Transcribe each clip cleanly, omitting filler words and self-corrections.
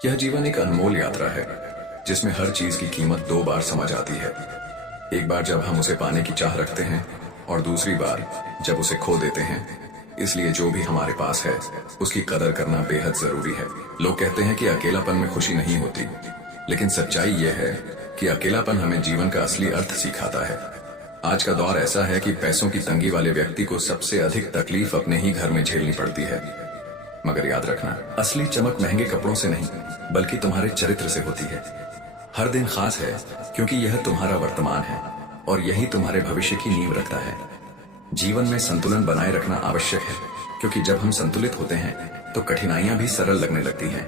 यह जीवन एक अनमोल यात्रा है जिसमें हर चीज की कीमत दो बार समझ आती है। एक बार जब हम उसे पाने की चाह रखते हैं और दूसरी बार जब उसे खो देते हैं। इसलिए जो भी हमारे पास है उसकी कदर करना बेहद जरूरी है। लोग कहते हैं कि अकेलापन में खुशी नहीं होती, लेकिन सच्चाई यह है कि अकेलापन हमें जीवन का असली अर्थ सिखाता है। आज का दौर ऐसा है कि पैसों की तंगी वाले व्यक्ति को सबसे अधिक तकलीफ अपने ही घर में झेलनी पड़ती है। मगर याद रखना, असली चमक महंगे कपड़ों से नहीं बल्कि तुम्हारे चरित्र से होती है। हर दिन खास है क्योंकि यह तुम्हारा वर्तमान है और यही तुम्हारे भविष्य की नींव रखता है। जीवन में संतुलन बनाए रखना आवश्यक है, क्योंकि जब हम संतुलित होते हैं तो कठिनाइयां भी सरल लगने लगती हैं।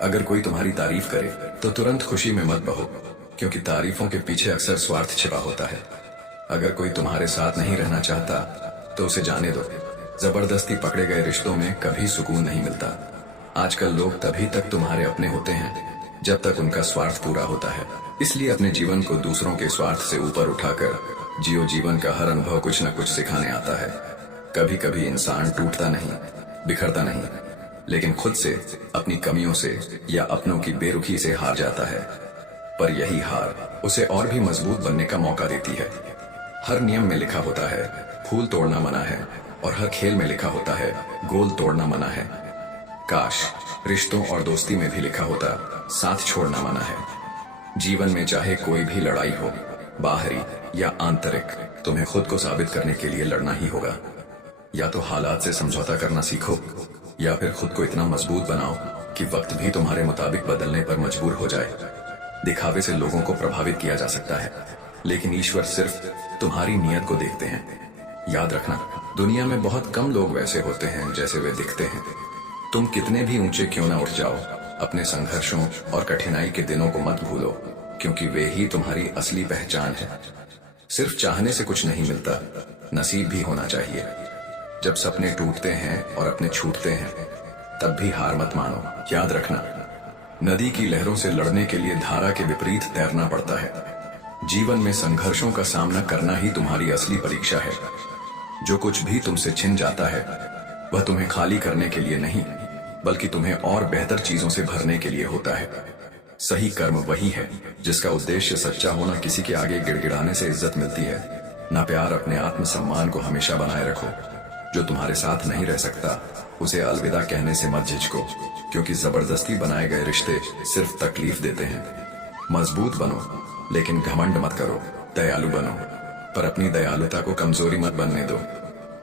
अगर कोई तुम्हारी तारीफ करे तो तुरंत खुशी में मत बहो, क्योंकि तारीफों के पीछे अक्सर स्वार्थ छिपा होता है। अगर कोई तुम्हारे साथ नहीं रहना चाहता तो उसे जाने दो। जबरदस्ती पकड़े गए रिश्तों में कभी सुकून नहीं मिलता। आजकल लोग तभी तक तुम्हारे अपने होते हैं जब तक उनका स्वार्थ पूरा होता है। इसलिए अपने जीवन को दूसरों के स्वार्थ से ऊपर उठाकर जियो। जीवन का हर अनुभव कुछ न कुछ सिखाने आता है। कभी कभी इंसान टूटता नहीं, बिखरता नहीं, लेकिन खुद से, अपनी कमियों से या अपनों की बेरुखी से हार जाता है। पर यही हार उसे और भी मजबूत बनने का मौका देती है। हर नियम में लिखा होता है फूल तोड़ना मना है, और हर खेल में लिखा होता है गोल तोड़ना मना है। काश रिश्तों और दोस्ती में भी लिखा होता साथ छोड़ना मना है। जीवन में चाहे कोई भी लड़ाई हो, बाहरी या आंतरिक, तुम्हें खुद को साबित करने के लिए लड़ना ही होगा। या तो हालात से समझौता करना सीखो, या फिर खुद को इतना मजबूत बनाओ कि वक्त भी तुम्हारे मुताबिक बदलने पर मजबूर हो जाए। दिखावे से लोगों को प्रभावित किया जा सकता है, लेकिन ईश्वर सिर्फ तुम्हारी नीयत को देखते हैं। याद रखना, दुनिया में बहुत कम लोग वैसे होते हैं जैसे वे दिखते हैं। तुम कितने भी ऊंचे क्यों ना उठ जाओ, अपने संघर्षों और कठिनाई के दिनों को मत भूलो, क्योंकि वे ही तुम्हारी असली पहचान है। सिर्फ चाहने से कुछ नहीं मिलता, नसीब भी होना चाहिए। जब सपने टूटते हैं और अपने छूटते हैं, तब भी हार मत मानो। याद रखना, नदी की लहरों से लड़ने के लिए धारा के विपरीत तैरना पड़ता है। जीवन में संघर्षों का सामना करना ही तुम्हारी असली परीक्षा है। जो कुछ भी तुमसे छिन जाता है वह तुम्हें खाली करने के लिए नहीं, बल्कि तुम्हें और बेहतर चीजों से भरने के लिए होता है। सही कर्म वही है जिसका उद्देश्य सच्चा होना। किसी के आगे गिड़गिड़ाने से इज्जत मिलती है ना प्यार। अपने आत्मसम्मान को हमेशा बनाए रखो। जो तुम्हारे साथ नहीं रह सकता उसे अलविदा कहने से मत झिझको, क्योंकि जबरदस्ती बनाए गए रिश्ते सिर्फ तकलीफ देते हैं। मजबूत बनो लेकिन घमंड मत करो। दयालु बनो पर अपनी दयालुता को कमजोरी मत बनने दो।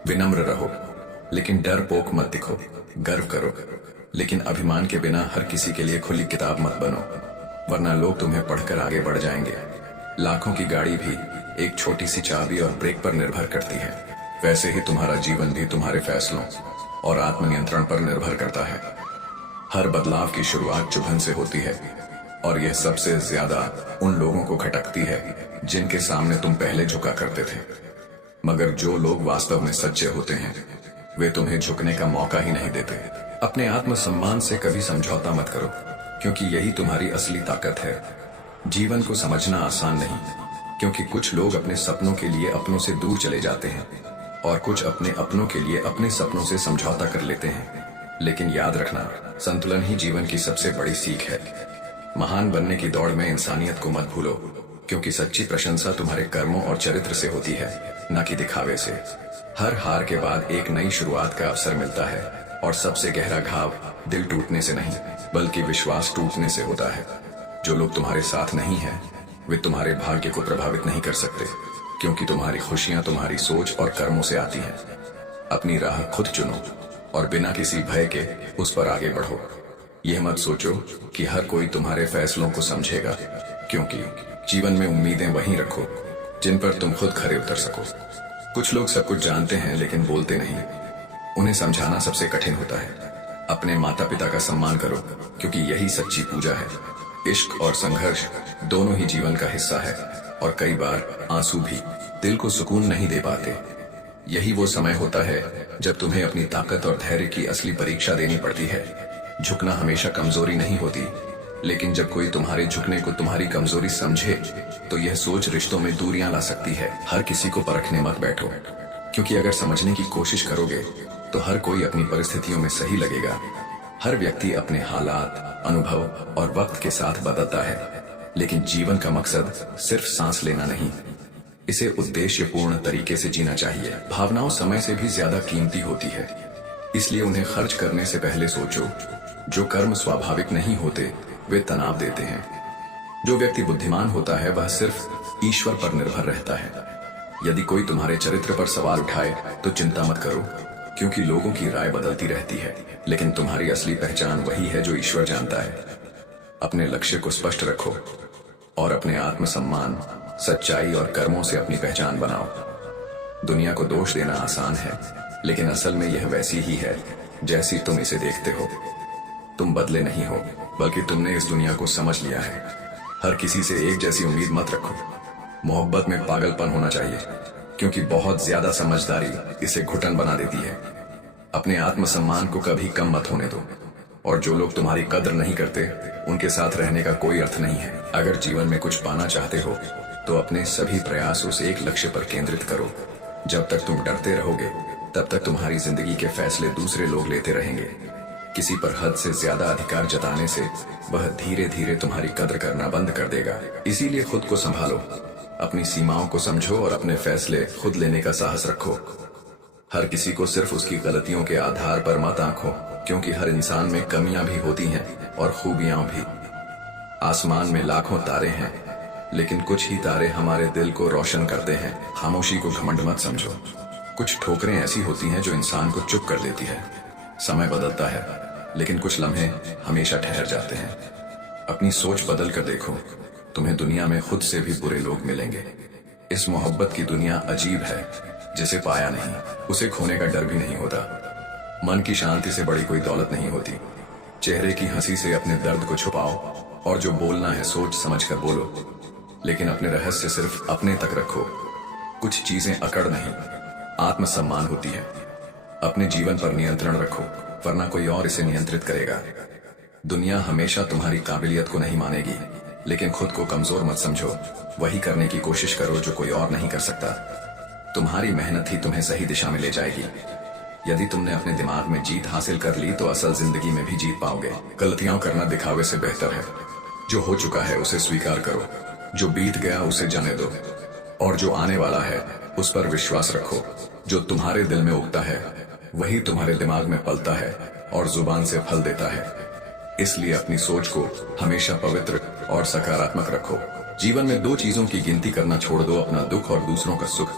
विनम्र रहो लेकिन डर पोक मत दिखो। गर्व करो लेकिन अभिमान के बिना हर किसी के लिए खुली किताब मत बनो, वरना लोग तुम्हें पढ़कर आगे बढ़ जाएंगे। लाखों की गाड़ी भी एक छोटी सी चाबी और ब्रेक पर निर्भर करती है। वैसे ही तुम्हारा जीवन भी तुम्हारे फैसलों और आत्मनियंत्रण पर निर्भर करता है। हर बदलाव की शुरुआत चुभन से होती है, और यह सबसे ज्यादा उन लोगों को खटकती है जिनके सामने तुम पहले झुका करते थे। मगर जो लोग वास्तव में सच्चे होते हैं वे तुम्हें झुकने का मौका ही नहीं देते। अपने आत्मसम्मान से कभी समझौता मत करो, क्योंकि यही तुम्हारी असली ताकत है। जीवन को समझना आसान नहीं, क्योंकि कुछ लोग अपने सपनों के लिए अपनों से दूर चले जाते हैं और कुछ अपने अपनों के लिए अपने सपनों से समझौता कर लेते हैं। लेकिन याद रखना, संतुलन ही जीवन की सबसे बड़ी सीख है। महान बनने की दौड़ में इंसानियत को मत भूलो, क्योंकि सच्ची प्रशंसा तुम्हारे कर्मों और चरित्र से होती है, न कि दिखावे से। हर हार के बाद एक नई शुरुआत का अवसर मिलता है, और सबसे गहरा घाव दिल टूटने से नहीं बल्कि विश्वास टूटने से होता है। जो लोग तुम्हारे साथ नहीं हैं वे तुम्हारे भाग्य को प्रभावित नहीं कर सकते, क्योंकि तुम्हारी खुशियां तुम्हारी सोच और कर्मों से आती हैं। अपनी राह खुद चुनो और बिना किसी भय के उस पर आगे बढ़ो। यह मत सोचो कि हर कोई तुम्हारे फैसलों को समझेगा, क्योंकि जीवन में उम्मीदें वहीं रखो जिन पर तुम खुद खरे उतर सको। कुछ लोग सब कुछ जानते हैं लेकिन बोलते नहीं, उन्हें समझाना सबसे कठिन होता है। अपने माता पिता का सम्मान करो, क्योंकि यही सच्ची पूजा है। इश्क और संघर्ष दोनों ही जीवन का हिस्सा है, और कई बार आंसू भी दिल को सुकून नहीं दे पाते। यही वो समय होता है जब तुम्हें अपनी ताकत और धैर्य की असली परीक्षा देनी पड़ती है। झुकना हमेशा कमजोरी नहीं होती, लेकिन जब कोई तुम्हारे झुकने को तुम्हारी कमजोरी समझे तो यह सोच रिश्तों में दूरियां ला सकती है। हर किसी को परखने मत बैठो, क्योंकि अगर समझने की कोशिश करोगे तो हर कोई अपनी परिस्थितियों में सही लगेगा। हर व्यक्ति अपने हालात, अनुभव और वक्त के साथ बदलता है, लेकिन जीवन का मकसद सिर्फ सांस लेना नहीं, इसे उद्देश्यपूर्ण तरीके से जीना चाहिए। भावनाओं समय से भी ज्यादा कीमती होती है, इसलिए उन्हें खर्च करने से पहले सोचो। जो कर्म स्वाभाविक नहीं होते वे तनाव देते हैं। जो व्यक्ति बुद्धिमान होता है वह सिर्फ ईश्वर पर निर्भर रहता है। यदि कोई तुम्हारे चरित्र पर सवाल उठाए तो चिंता मत करो, क्योंकि लोगों की राय बदलती रहती है, लेकिन तुम्हारी असली पहचान वही है जो ईश्वर जानता है। अपने लक्ष्य को स्पष्ट रखो और अपने आत्मसम्मान, सच्चाई और कर्मों से अपनी पहचान बनाओ। दुनिया को दोष देना आसान है, लेकिन असल में यह वैसी ही है जैसी तुम इसे देखते हो। तुम बदले नहीं हो, बल्कि तुमने इस दुनिया को समझ लिया है। हर किसी से एक जैसी उम्मीद मत रखो। मोहब्बत में पागलपन होना चाहिए, क्योंकि बहुत ज्यादा समझदारी इसे घुटन बना देती है। अपने आत्मसम्मान को कभी कम मत होने दो, और जो लोग तुम्हारी कद्र नहीं करते उनके साथ रहने का कोई अर्थ नहीं है। अगर जीवन में कुछ पाना चाहते हो तो अपने सभी प्रयास उस एक लक्ष्य पर केंद्रित करो। जब तक तुम डरते रहोगे तब तक तुम्हारी जिंदगी के फैसले दूसरे लोग लेते रहेंगे। किसी पर हद से ज्यादा अधिकार जताने से वह धीरे धीरे तुम्हारी कद्र करना बंद कर देगा। इसीलिए खुद को संभालो, अपनी सीमाओं को समझो और अपने फैसले खुद लेने का साहस रखो। हर किसी को सिर्फ उसकी गलतियों के आधार पर मत आंको, क्योंकि हर इंसान में कमियां भी होती हैं और खूबियां भी। आसमान में लाखों तारे हैं, लेकिन कुछ ही तारे हमारे दिल को रोशन करते हैं। खामोशी को घमंड मत समझो। कुछ ठोकरें ऐसी होती हैं जो इंसान को चुप कर देती है। समय बदलता है, लेकिन कुछ लम्हे हमेशा ठहर जाते हैं। अपनी सोच बदल कर देखो, तुम्हें दुनिया में खुद से भी बुरे लोग मिलेंगे। इस मोहब्बत की दुनिया अजीब है, जिसे पाया नहीं उसे खोने का डर भी नहीं होता। मन की शांति से बड़ी कोई दौलत नहीं होती। चेहरे की हंसी से अपने दर्द को छुपाओ, और जो बोलना है सोच समझ कर बोलो, लेकिन अपने रहस्य सिर्फ अपने तक रखो। कुछ चीजें अकड़ नहीं, आत्मसम्मान होती है। अपने जीवन पर नियंत्रण रखो, वरना कोई और इसे नियंत्रित करेगा। दुनिया हमेशा तुम्हारी काबिलियत को नहीं मानेगी, लेकिन खुद को कमजोर मत समझो। वही करने की कोशिश करो जो कोई और नहीं कर सकता। तुम्हारी मेहनत ही तुम्हें सही दिशा में ले जाएगी। यदि तुमने अपने दिमाग में जीत हासिल कर ली तो असल जिंदगी में भी जीत पाओगे। गलतियां करना दिखावे से बेहतर है। जो हो चुका है उसे स्वीकार करो, जो बीत गया उसे जाने दो, और जो आने वाला है उस पर विश्वास रखो। जो तुम्हारे दिल में उगता है वही तुम्हारे दिमाग में पलता है और जुबान से फल देता है। इसलिए अपनी सोच को हमेशा पवित्र और सकारात्मक रखो। जीवन में दो चीजों की गिनती करना छोड़ दो, अपना दुख और दूसरों का सुख।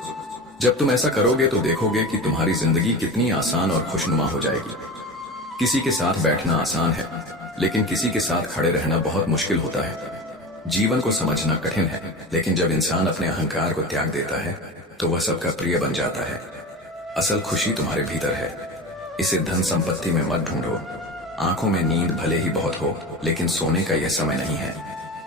जब तुम ऐसा करोगे तो देखोगे कि तुम्हारी जिंदगी कितनी आसान और खुशनुमा हो जाएगी। किसी के साथ बैठना आसान है, लेकिन किसी के साथ खड़े रहना बहुत मुश्किल होता है। जीवन को समझना कठिन है, लेकिन जब इंसान अपने अहंकार को त्याग देता है तो वह सबका प्रिय बन जाता है। असल खुशी तुम्हारे भीतर है, इसे धन संपत्ति में मत ढूंढो। आंखों में नींद भले ही बहुत हो, लेकिन सोने का यह समय नहीं है।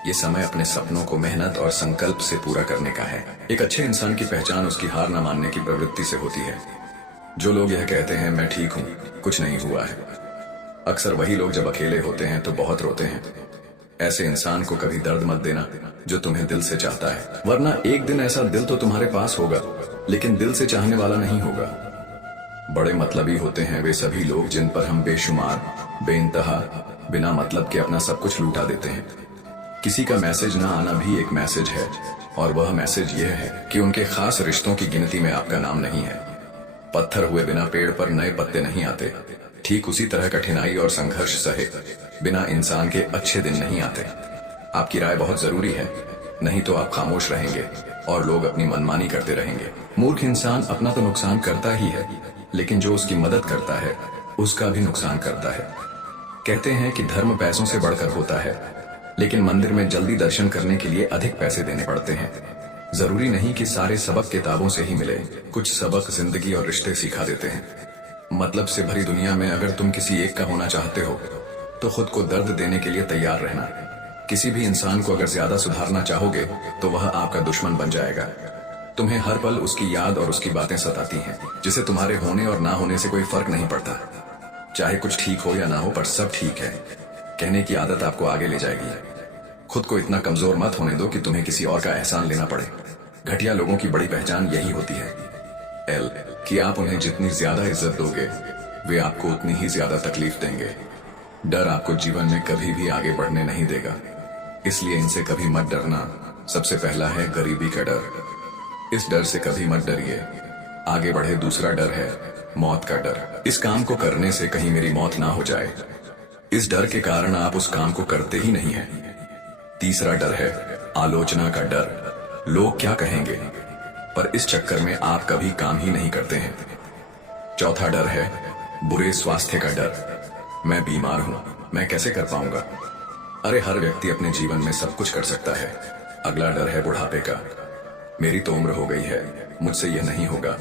ये समय अपने सपनों को मेहनत और संकल्प से पूरा करने का है। एक अच्छे इंसान की पहचान उसकी हार न मानने की प्रवृत्ति से होती है। जो लोग यह कहते हैं मैं ठीक हूँ, कुछ नहीं हुआ है, अक्सर वही लोग जब अकेले होते हैं तो बहुत रोते हैं। ऐसे इंसान को कभी दर्द मत देना जो तुम्हें दिल से चाहता है, वरना एक दिन ऐसा दिल तो तुम्हारे पास होगा, लेकिन दिल से चाहने वाला नहीं होगा। बड़े मतलबी होते हैं वे सभी लोग जिन पर हम बेशुमार, बेइंतहा, बिना मतलब के अपना सब कुछ लूटा देते हैं। किसी का मैसेज ना आना भी एक मैसेज है, और वह मैसेज यह है कि उनके खास रिश्तों की गिनती में आपका नाम नहीं है। पत्थर हुए बिना पेड़ पर नए पत्ते नहीं आते। ठीक उसी तरह कठिनाई और संघर्ष सहे बिना इंसान के अच्छे दिन नहीं आते। आपकी राय बहुत जरूरी है, नहीं तो आप खामोश रहेंगे और लोग अपनी मनमानी करते रहेंगे। मूर्ख इंसान अपना तो नुकसान करता ही है, लेकिन जो उसकी मदद करता है उसका भी नुकसान करता है। कहते हैं कि धर्म पैसों से बढ़कर होता है, लेकिन मंदिर में जल्दी दर्शन करने के लिए अधिक पैसे देने पड़ते हैं। जरूरी नहीं कि सारे सबक किताबों से ही मिले, कुछ सबक जिंदगी और रिश्ते सिखा देते हैं। मतलब से भरी दुनिया में अगर तुम किसी एक का होना चाहते हो तो खुद को दर्द देने के लिए तैयार रहना। किसी भी इंसान को अगर ज्यादा सुधारना चाहोगे तो वह आपका दुश्मन बन जाएगा। तुम्हें हर पल उसकी याद और उसकी बातें सताती हैं, जिसे तुम्हारे होने और ना होने से कोई फर्क नहीं पड़ता। चाहे कुछ ठीक हो या ना हो, पर सब ठीक है कहने की आदत आपको आगे ले जाएगी। खुद को इतना कमजोर मत होने दो कि तुम्हें किसी और का एहसान लेना पड़े। घटिया लोगों की बड़ी पहचान यही होती है एल कि आप उन्हें जितनी ज्यादा इज्जत दोगे वे आपको उतनी ही ज्यादा तकलीफ देंगे। डर आपको जीवन में कभी भी आगे बढ़ने नहीं देगा, इसलिए इनसे कभी मत डरना। सबसे पहला है गरीबी का डर। इस डर से कभी मत डरिए, आगे बढ़े। दूसरा डर है मौत का डर। इस काम को करने से कहीं मेरी मौत ना हो जाए, इस डर के कारण आप उस काम को करते ही नहीं है। तीसरा डर है आलोचना का डर। लोग क्या कहेंगे, पर इस चक्कर में आप कभी काम ही नहीं करते हैं। चौथा डर है बुरे स्वास्थ्य का डर। मैं बीमार हूं, मैं कैसे कर पाऊंगा। अरे हर व्यक्ति अपने जीवन में सब कुछ कर सकता है। अगला डर है बुढ़ापे का। मेरी तो उम्र हो गई है, मुझसे यह नहीं होगा।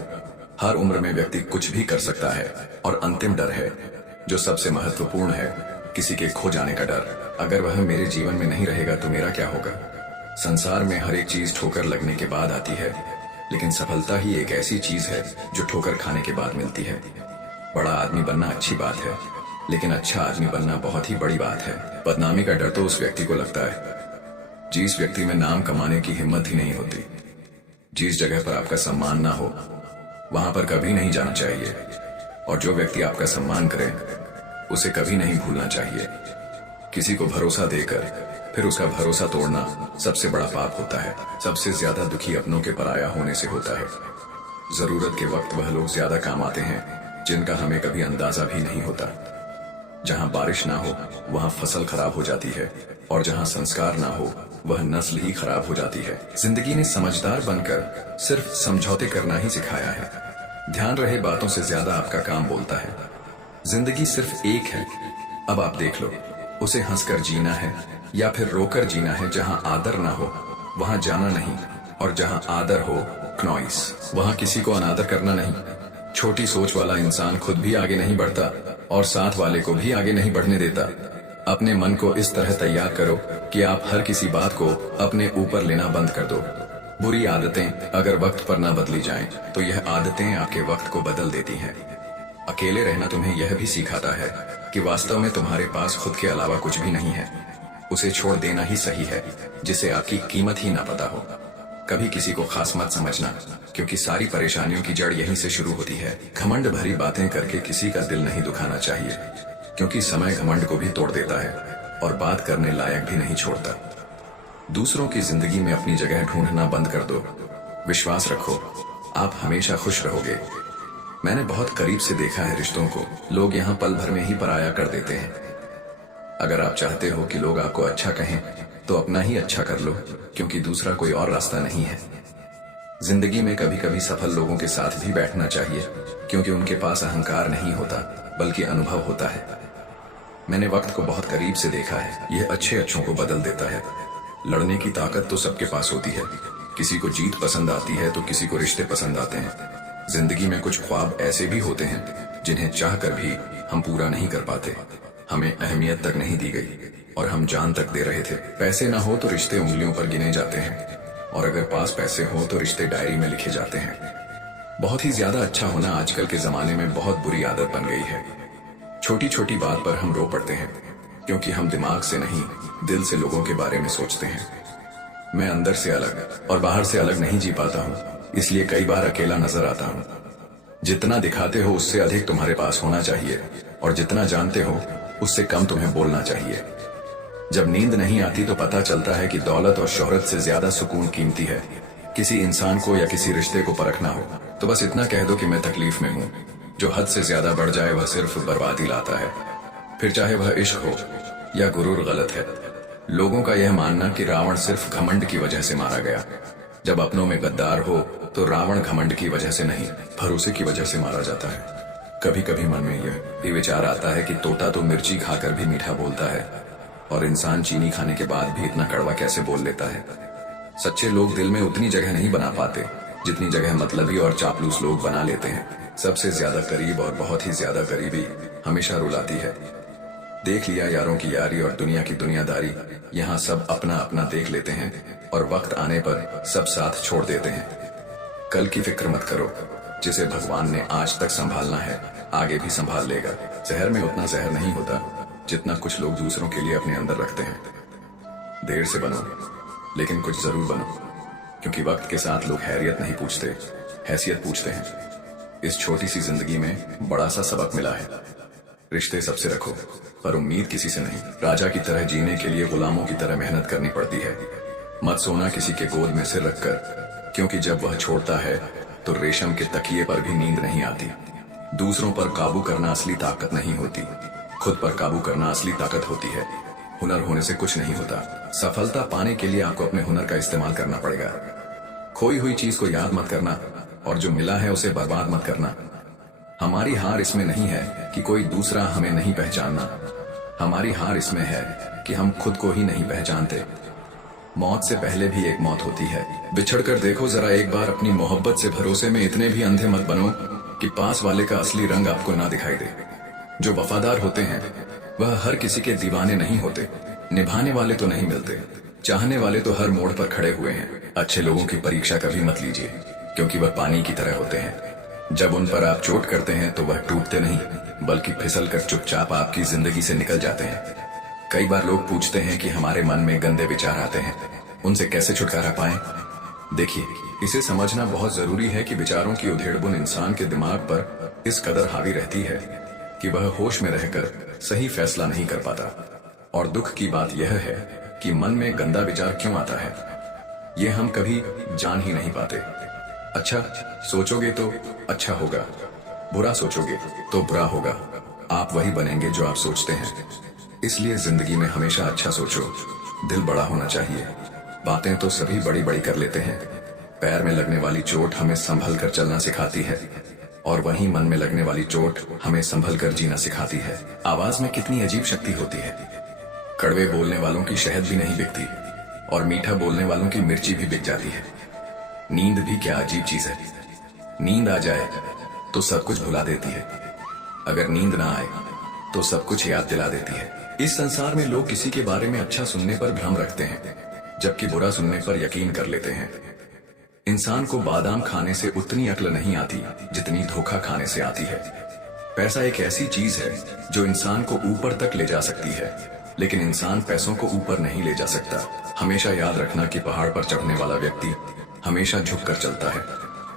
हर उम्र में व्यक्ति कुछ भी कर सकता है। और अंतिम डर है जो सबसे महत्वपूर्ण है, किसी के खो जाने का डर। अगर वह मेरे जीवन में नहीं रहेगा तो मेरा क्या होगा। संसार में हर एक चीज ठोकर लगने के बाद आती है, लेकिन सफलता ही एक ऐसी चीज है जो ठोकर खाने के बाद मिलती है। बड़ा आदमी बनना अच्छी बात है, लेकिन अच्छा आदमी बनना बहुत ही बड़ी बात है। बदनामी का डर तो उस व्यक्ति को लगता है जिस व्यक्ति में नाम कमाने की हिम्मत ही नहीं होती। जिस जगह पर आपका सम्मान ना हो वहां पर कभी नहीं जाना चाहिए, और जो व्यक्ति आपका सम्मान करे उसे कभी नहीं भूलना चाहिए। किसी को भरोसा देकर फिर उसका भरोसा तोड़ना सबसे बड़ा पाप होता है। सबसे ज्यादा दुखी अपनों के पराया होने से होता है। जरूरत के वक्त वह लोग ज्यादा काम आते हैं जिनका हमें कभी अंदाजा भी नहीं होता। जहां बारिश ना हो वहां फसल खराब हो जाती है, और जहां संस्कार ना हो वह नस्ल ही खराब हो जाती है। जिंदगी ने समझदार बनकर सिर्फ समझौते करना ही सिखाया है। ध्यान रहे बातों से ज्यादा आपका काम बोलता है। जिंदगी सिर्फ एक है, अब आप देख लो, उसे हंसकर जीना है या फिर रोकर जीना है। जहां आदर ना हो वहां जाना नहीं, और जहां आदर हो क्नॉइस वहां किसी को अनादर करना नहीं। छोटी सोच वाला इंसान खुद भी आगे नहीं बढ़ता और साथ वाले को भी आगे नहीं बढ़ने देता। अपने मन को इस तरह तैयार करो कि आप हर किसी बात को अपने ऊपर लेना बंद कर दो। बुरी आदतें अगर वक्त पर ना बदली जाएं, तो यह आदतें आपके वक्त को बदल देती हैं। अकेले रहना तुम्हें यह भी सिखाता है कि वास्तव में तुम्हारे पास खुद के अलावा कुछ भी नहीं है। उसे छोड़ देना ही सही है जिसे आपकी कीमत ही ना पता हो। कभी किसी को खास मत समझना, क्योंकि सारी परेशानियों की जड़ यहीं से शुरू होती है। घमंड भरी बातें करके किसी का दिल नहीं दुखाना चाहिए, क्योंकि समय घमंड को भी तोड़ देता है और बात करने लायक भी नहीं छोड़ता। दूसरों की जिंदगी में अपनी जगह ढूंढना बंद कर दो। विश्वास रखो, आप हमेशा खुश रहोगे। मैंने बहुत करीब से देखा है रिश्तों को, लोग यहाँ पल भर में ही पराया कर देते हैं। अगर आप चाहते हो कि लोग आपको अच्छा कहें तो अपना ही अच्छा कर लो, क्योंकि दूसरा कोई और रास्ता नहीं है। जिंदगी में कभी कभी सफल लोगों के साथ भी बैठना चाहिए, क्योंकि उनके पास अहंकार नहीं होता बल्कि अनुभव होता है। मैंने वक्त को बहुत करीब से देखा है, यह अच्छे अच्छों को बदल देता है। लड़ने की ताकत तो सबके पास होती है। किसी को जीत पसंद आती है तो किसी को रिश्ते पसंद आते हैं। जिंदगी में कुछ ख्वाब ऐसे भी होते हैं जिन्हें चाह कर भी हम पूरा नहीं कर पाते। हमें अहमियत तक नहीं दी गई और हम जान तक दे रहे थे। पैसे ना हो तो रिश्ते उंगलियों पर गिने जाते हैं, और अगर पास पैसे हो तो रिश्ते डायरी में लिखे जाते हैं। बहुत ही ज्यादा अच्छा होना आजकल के जमाने में बहुत बुरी आदत बन गई है। छोटी छोटी बात पर हम रो पड़ते हैं, क्योंकि हम दिमाग से नहीं दिल से लोगों के बारे में सोचते हैं। मैं अंदर से अलग और बाहर से अलग नहीं जी पाता हूँ, इसलिए कई बार अकेला नजर आता हूँ। जितना दिखाते हो उससे अधिक तुम्हारे पास होना चाहिए, और जितना जानते हो उससे कम तुम्हें बोलना चाहिए। जब नींद नहीं आती तो पता चलता है कि दौलत और शोहरत से ज्यादा सुकून कीमती है। किसी इंसान को या किसी रिश्ते को परखना हो तो बस इतना कह दो कि मैं तकलीफ में हूँ। जो हद से ज्यादा बढ़ जाए वह सिर्फ बर्बादी लाता है, फिर चाहे वह इश्क हो या गुरूर। गलत है लोगों का यह मानना कि रावण सिर्फ घमंड की वजह से मारा गया। जब अपनों में गद्दार हो तो रावण घमंड की वजह से नहीं, भरोसे की वजह से मारा जाता है। कभी कभी मन में यह भी विचार आता है कि तोता तो मिर्ची खाकर भी मीठा बोलता है, और इंसान चीनी खाने के बाद भी इतना कड़वा कैसे बोल लेता है। सच्चे लोग दिल में उतनी जगह नहीं बना पाते जितनी जगह मतलबी और चापलूस लोग बना लेते हैं। सबसे ज्यादा करीब और बहुत ही ज्यादा करीबी हमेशा रुलाती है। देख लिया यारों की यारी और दुनिया की दुनियादारी, यहाँ सब अपना अपना देख लेते हैं और वक्त आने पर सब साथ छोड़ देते हैं। कल की फिक्र मत करो, जिसे भगवान ने आज तक संभालना है आगे भी संभाल लेगा। जहर में उतना जहर नहीं होता जितना कुछ लोग दूसरों के लिए अपने अंदर रखते हैं। देर से बनो लेकिन कुछ जरूर बनो, क्योंकि वक्त के साथ लोग हैरियत नहीं पूछते, हैसियत पूछते हैं। इस छोटी सी जिंदगी में बड़ा सा सबक मिला है। रिश्ते सबसे रखो, पर उम्मीद किसी से नहीं। राजा की तरह जीने के लिए गुलामों की तरह मेहनत करनी पड़ती है। मत सोना किसी के गोद में सिर रखकर, क्योंकि जब वह छोड़ता है तो रेशम के तकिए पर भी नींद नहीं आती। दूसरों पर काबू करना असली ताकत नहीं होती, खुद पर काबू करना असली ताकत होती है। हुनर होने से कुछ नहीं होता। सफलता पाने के लिए आपको अपने हुनर का इस्तेमाल करना पड़ेगा। खोई हुई चीज को याद मत करना और जो मिला है उसे बर्बाद मत करना। हमारी हार इसमें नहीं है कि कोई दूसरा हमें नहीं पहचानना, हमारी हार इसमें है कि हम खुद को ही नहीं पहचानते। मौत से पहले भी एक मौत होती है। बिछड़ कर देखो जरा एक बार अपनी मोहब्बत से। भरोसे में इतने भी अंधे मत बनो कि पास वाले का असली रंग आपको ना दिखाई दे। जो वफादार होते हैं वह हर किसी के दीवाने नहीं होते। निभाने वाले तो नहीं मिलते, चाहने वाले तो हर मोड़ पर खड़े हुए हैं। अच्छे लोगों की परीक्षा कभी मत लीजिए, क्योंकि वह पानी की तरह होते हैं। जब उन पर आप चोट करते हैं तो वह टूटते नहीं, बल्कि फिसल कर चुपचाप आपकी जिंदगी से निकल जाते हैं। कई बार लोग पूछते हैं कि हमारे मन में गंदे विचार आते हैं, उनसे कैसे छुटकारा पाएं? देखिए, इसे समझना बहुत जरूरी है कि विचारों की उधेड़बुन इंसान के दिमाग पर इस कदर हावी रहती है कि वह होश में रहकर सही फैसला नहीं कर पाता। और दुख की बात यह है कि मन में गंदा विचार क्यों आता है, ये हम कभी जान ही नहीं पाते। अच्छा सोचोगे तो अच्छा होगा, बुरा सोचोगे तो बुरा होगा। आप वही बनेंगे जो आप सोचते हैं। इसलिए जिंदगी में हमेशा अच्छा सोचो। दिल बड़ा होना चाहिए। बातें तो सभी बड़ी बड़ी कर लेते हैं। पैर में लगने वाली चोट हमें संभल कर चलना सिखाती है, और वहीं मन में लगने वाली चोट हमें संभल कर जीना सिखाती है। आवाज में कितनी अजीब शक्ति होती है। कड़वे बोलने वालों की शहद भी नहीं बिकती, और मीठा बोलने वालों की मिर्ची भी बिक जाती है। नींद भी क्या अजीब चीज है। नींद आ जाए तो सब कुछ भुला देती है, अगर नींद ना आए तो सब कुछ याद दिला देती है। इस संसार में लोग किसी के बारे में अच्छा सुनने पर भ्रम रखते हैं, जबकि बुरा सुनने पर यकीन कर लेते हैं। इंसान को बादाम खाने से उतनी अक्ल नहीं आती जितनी धोखा खाने से आती है। पैसा एक ऐसी चीज है जो इंसान को ऊपर तक ले जा सकती है, लेकिन इंसान पैसों को ऊपर नहीं ले जा सकता। हमेशा याद रखना कि पहाड़ पर चढ़ने वाला व्यक्ति हमेशा झुक कर चलता है,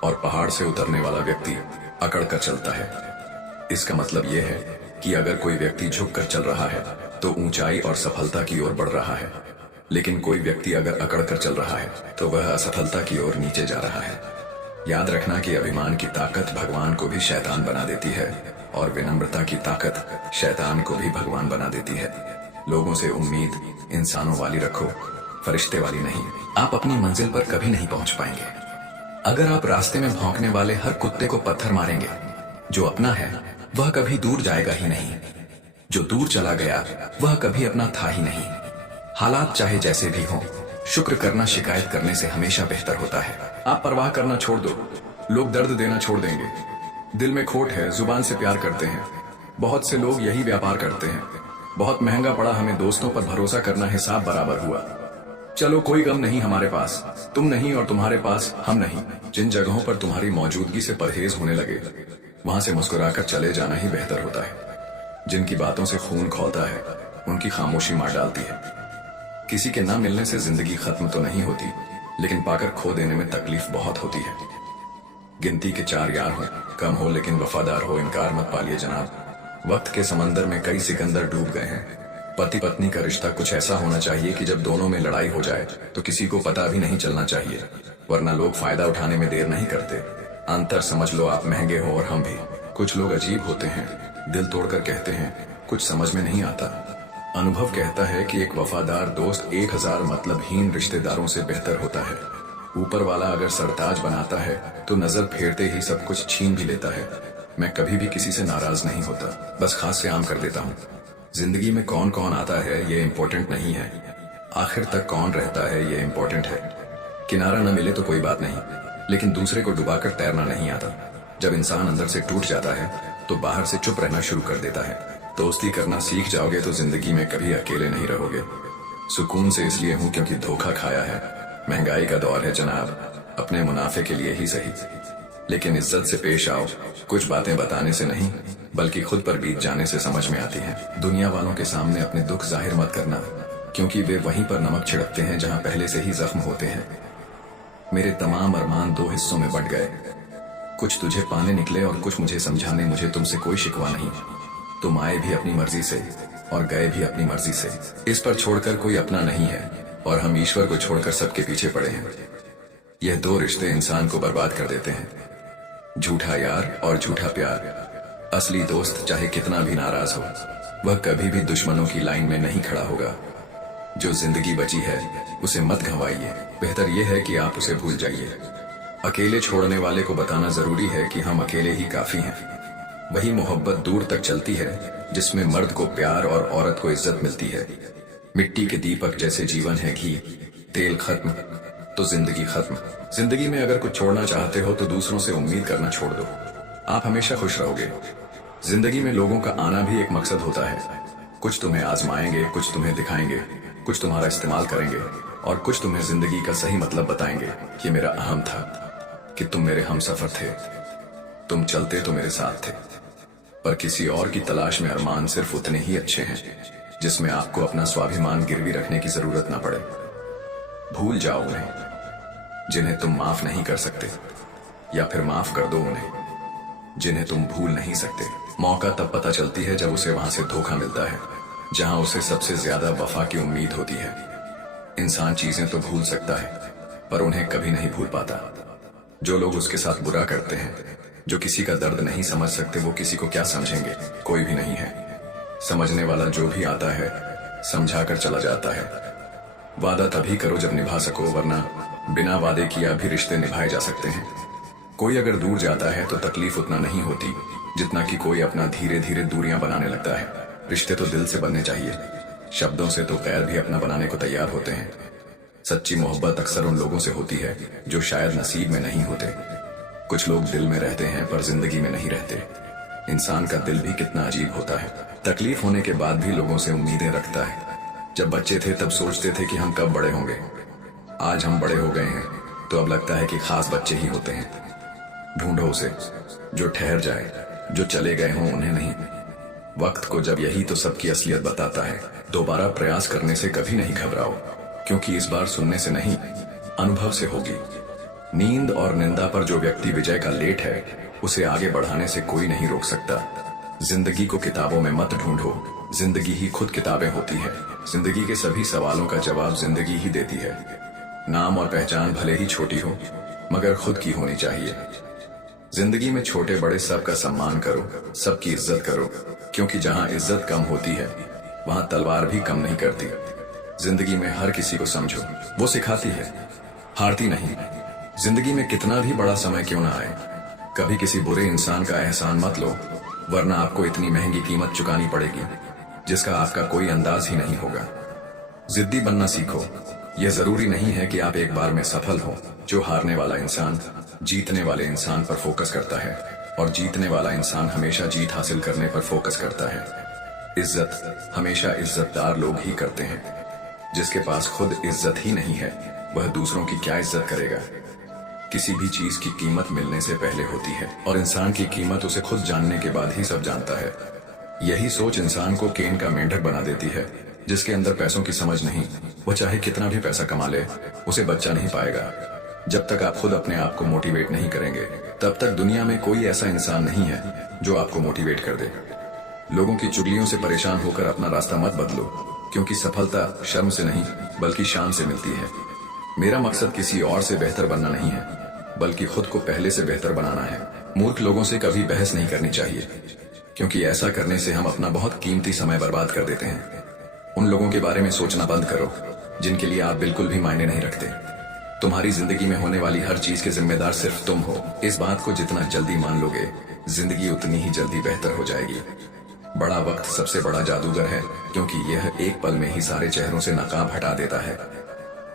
और पहाड़ से उतरने वाला व्यक्ति अकड़ कर चलता है। इसका मतलब यह है कि अगर कोई व्यक्ति झुक कर चल रहा है तो ऊंचाई और सफलता की ओर बढ़ रहा है, लेकिन कोई व्यक्ति अगर अकड़ कर चल रहा है तो वह असफलता की ओर नीचे जा रहा है। याद रखना कि अभिमान की ताकत भगवान को भी शैतान बना देती है, और विनम्रता की ताकत शैतान को भी भगवान बना देती है। लोगों से उम्मीद इंसानों वाली रखो, फरिश्ते वाली नहीं। आप अपनी मंजिल पर कभी नहीं पहुंच पाएंगे अगर आप रास्ते में भौंकने वाले हर कुत्ते को पत्थर मारेंगे। जो अपना है वह कभी दूर जाएगा ही नहीं, जो दूर चला गया वह कभी अपना था ही नहीं। हालात चाहे जैसे भी हों, शुक्र करना शिकायत करने से हमेशा बेहतर होता है। आप परवाह करना छोड़ दो, लोग दर्द देना छोड़ देंगे। दिल में खोट है, जुबान से प्यार करते हैं। बहुत से लोग यही व्यापार करते हैं। बहुत महंगा पड़ा हमें दोस्तों पर भरोसा करना, हिसाब बराबर हुआ। चलो कोई गम नहीं हमारे पास, तुम नहीं और तुम्हारे पास हम नहीं। जिन जगहों पर तुम्हारी मौजूदगी से परहेज होने लगे, वहां से मुस्कुराकर चले जाना ही बेहतर होता है। जिनकी बातों से खून खौलता है, उनकी खामोशी मार डालती है। किसी के ना मिलने से जिंदगी खत्म तो नहीं होती, लेकिन पाकर खो देने में तकलीफ बहुत होती है। गिनती के 4 यार हो, कम हो लेकिन वफादार हो, इनकार मत पालिए जनाब। वक्त के समंदर में कई सिकंदर डूब गए हैं। पति पत्नी का रिश्ता कुछ ऐसा होना चाहिए कि जब दोनों में लड़ाई हो जाए तो किसी को पता भी नहीं चलना चाहिए, वरना लोग फायदा उठाने में देर नहीं करते। अंतर समझ लो, आप महंगे हो और हम भी। कुछ लोग अजीब होते हैं, दिल तोड़कर कहते हैं, कुछ समझ में नहीं आता। अनुभव कहता है कि एक वफादार दोस्त 1000 मतलबहीन रिश्तेदारों से बेहतर होता है। ऊपर वाला अगर सरताज बनाता है तो नजर फेरते ही सब कुछ छीन भी लेता है। मैं कभी भी किसी से नाराज नहीं होता, बस खास से आम कर देता हूँ। जिंदगी में कौन कौन आता है ये इम्पोर्टेंट नहीं है, आखिर तक कौन रहता है ये इम्पोर्टेंट है। किनारा न मिले तो कोई बात नहीं, लेकिन दूसरे को डुबाकर तैरना नहीं आता। जब इंसान अंदर से टूट जाता है तो बाहर से चुप रहना शुरू कर देता है। दोस्ती करना सीख जाओगे तो जिंदगी में कभी अकेले नहीं रहोगे। सुकून से इसलिए हूँ क्योंकि धोखा खाया है। महंगाई का दौर है जनाब, अपने मुनाफे के लिए ही सही, लेकिन इज्जत से पेश आओ। कुछ बातें बताने से नहीं, बल्कि खुद पर बीत जाने से समझ में आती हैं। दुनिया वालों के सामने अपने दुख जाहिर मत करना, क्योंकि वे वहीं पर नमक छिड़कते हैं जहां पहले से ही जख्म होते हैं। मेरे तमाम अरमान 2 हिस्सों में बंट गए, कुछ तुझे पाने निकले और कुछ मुझे समझाने। मुझे तुमसे कोई शिकवा नहीं, तुम आए भी अपनी मर्जी से, और गए भी अपनी मर्जी से। इस पर छोड़कर कोई अपना नहीं है और हम ईश्वर को छोड़कर सबके पीछे पड़े हैं। यह दो रिश्ते इंसान को बर्बाद कर देते हैं, झूठा यार और झूठा प्यार। असली दोस्त चाहे कितना भी नाराज हो, वह कभी भी दुश्मनों की लाइन में नहीं खड़ा होगा। जो जिंदगी बची है उसे मत गंवाइए, बेहतर यह है कि आप उसे भूल जाइए। अकेले छोड़ने वाले को बताना जरूरी है कि हम अकेले ही काफी हैं। वही मोहब्बत दूर तक चलती है जिसमें मर्द को प्यार और औरत को इज्जत मिलती है। मिट्टी के दीपक जैसे जीवन है घी, तेल खत्म तो जिंदगी खत्म। जिंदगी में अगर कुछ छोड़ना चाहते हो तो दूसरों से उम्मीद करना छोड़ दो, आप हमेशा खुश रहोगे। जिंदगी में लोगों का आना भी एक मकसद होता है। कुछ तुम्हें आजमाएंगे, कुछ तुम्हें दिखाएंगे, कुछ तुम्हारा इस्तेमाल करेंगे और कुछ तुम्हें जिंदगी का सही मतलब बताएंगे। ये मेरा अहम था कि तुम मेरे हमसफर थे, तुम चलते तो मेरे साथ थे, पर किसी और की तलाश में अरमान सिर्फ उतने ही अच्छे हैं जिसमें आपको अपना स्वाभिमान गिरवी रखने की जरूरत ना पड़े। भूल जाओ उन्हें जिन्हें तुम माफ नहीं कर सकते, या फिर माफ कर दो उन्हें जिन्हें तुम भूल नहीं सकते। मौका तब पता चलती है जब उसे वहां से धोखा मिलता है जहां उसे सबसे ज्यादा वफा की उम्मीद होती है। इंसान चीजें तो भूल सकता है पर उन्हें कभी नहीं भूल पाता। जो लोग उसके साथ बुरा करते हैं, जो किसी का दर्द नहीं समझ सकते, वो किसी को क्या समझेंगे? कोई भी नहीं है। समझने वाला जो भी आता है समझा कर चला जाता है। वादा तभी करो जब निभा सको, वरना बिना वादे किया भी रिश्ते निभाए जा सकते हैं। कोई अगर दूर जाता है तो तकलीफ उतना नहीं होती जितना कि कोई अपना धीरे धीरे दूरियां बनाने लगता है। रिश्ते तो दिल से बनने चाहिए, शब्दों से तो गैर भी अपना बनाने को तैयार होते हैं। सच्ची मोहब्बत अक्सर उन लोगों से होती है जो शायद नसीब में नहीं होते। कुछ लोग दिल में रहते हैं पर जिंदगी में नहीं रहते। इंसान का दिल भी कितना अजीब होता है, तकलीफ होने के बाद भी लोगों से उम्मीदें रखता है। जब बच्चे थे तब सोचते थे कि हम कब बड़े होंगे। आज हम बड़े हो गए हैं तो अब लगता है कि खास बच्चे ही होते हैं। ढूंढो उसे जो ठहर जाए, जो चले गए हों उन्हें नहीं। वक्त को जब यही तो सबकी असलियत बताता है। दोबारा प्रयास करने से कभी नहीं घबराओ, क्योंकि इस बार सुनने से नहीं अनुभव से होगी। नींद और निंदा पर जो व्यक्ति विजय का लेट है उसे आगे बढ़ाने से कोई नहीं रोक सकता। जिंदगी को किताबों में मत ढूंढो, जिंदगी ही खुद किताबें होती है। जिंदगी के सभी सवालों का जवाब जिंदगी ही देती है। नाम और पहचान भले ही छोटी हो मगर खुद की होनी चाहिए। जिंदगी में छोटे बड़े सबका सम्मान करो, सबकी इज्जत करो, क्योंकि जहां इज्जत कम होती है वहां तलवार भी कम नहीं करती। जिंदगी में हर किसी को समझो, वो सिखाती है, हारती नहीं। जिंदगी में कितना भी बड़ा समय क्यों ना आए, कभी किसी बुरे इंसान का एहसान मत लो, वरना आपको इतनी महंगी कीमत चुकानी पड़ेगी जिसका आपका कोई अंदाज ही नहीं होगा। जिद्दी बनना सीखो। यह जरूरी नहीं है कि आप एक बार में सफल हो। जो हारने वाला इंसान जीतने वाले इंसान पर फोकस करता है और जीतने वाला इंसान हमेशा जीत हासिल करने पर फोकस करता है। इज्जत हमेशा इज्जतदार लोग ही करते हैं। जिसके पास खुद इज्जत ही नहीं है वह दूसरों की क्या इज्जत करेगा। किसी भी चीज की कीमत मिलने से पहले होती है और इंसान की कीमत उसे खुद जानने के बाद ही सब जानता है। यही सोच इंसान को केन का मेंढक बना देती है। जिसके अंदर पैसों की समझ नहीं, वह चाहे कितना भी पैसा कमा ले उसे बच्चा नहीं पाएगा। जब तक आप खुद अपने आप को मोटिवेट नहीं करेंगे तब तक दुनिया में कोई ऐसा इंसान नहीं है जो आपको मोटिवेट कर दे। लोगों की चुगलियों से परेशान होकर अपना रास्ता मत बदलो, क्योंकि सफलता शर्म से नहीं बल्कि शान से मिलती है। मेरा मकसद किसी और से बेहतर बनना नहीं है, बल्कि खुद को पहले से बेहतर बनाना है। मूर्ख लोगों से कभी बहस नहीं करनी चाहिए, क्योंकि ऐसा करने से हम अपना बहुत कीमती समय बर्बाद कर देते हैं। उन लोगों के बारे में सोचना बंद करो जिनके लिए आप बिल्कुल भी मायने नहीं रखते। तुम्हारी जिंदगी में होने वाली हर चीज के जिम्मेदार सिर्फ तुम हो। इस बात को जितना जल्दी मान लोगे जिंदगी उतनी ही जल्दी बेहतर हो जाएगी। बड़ा वक्त सबसे बड़ा जादूगर है, क्योंकि यह एक पल में ही सारे चेहरों से नकाब हटा देता है।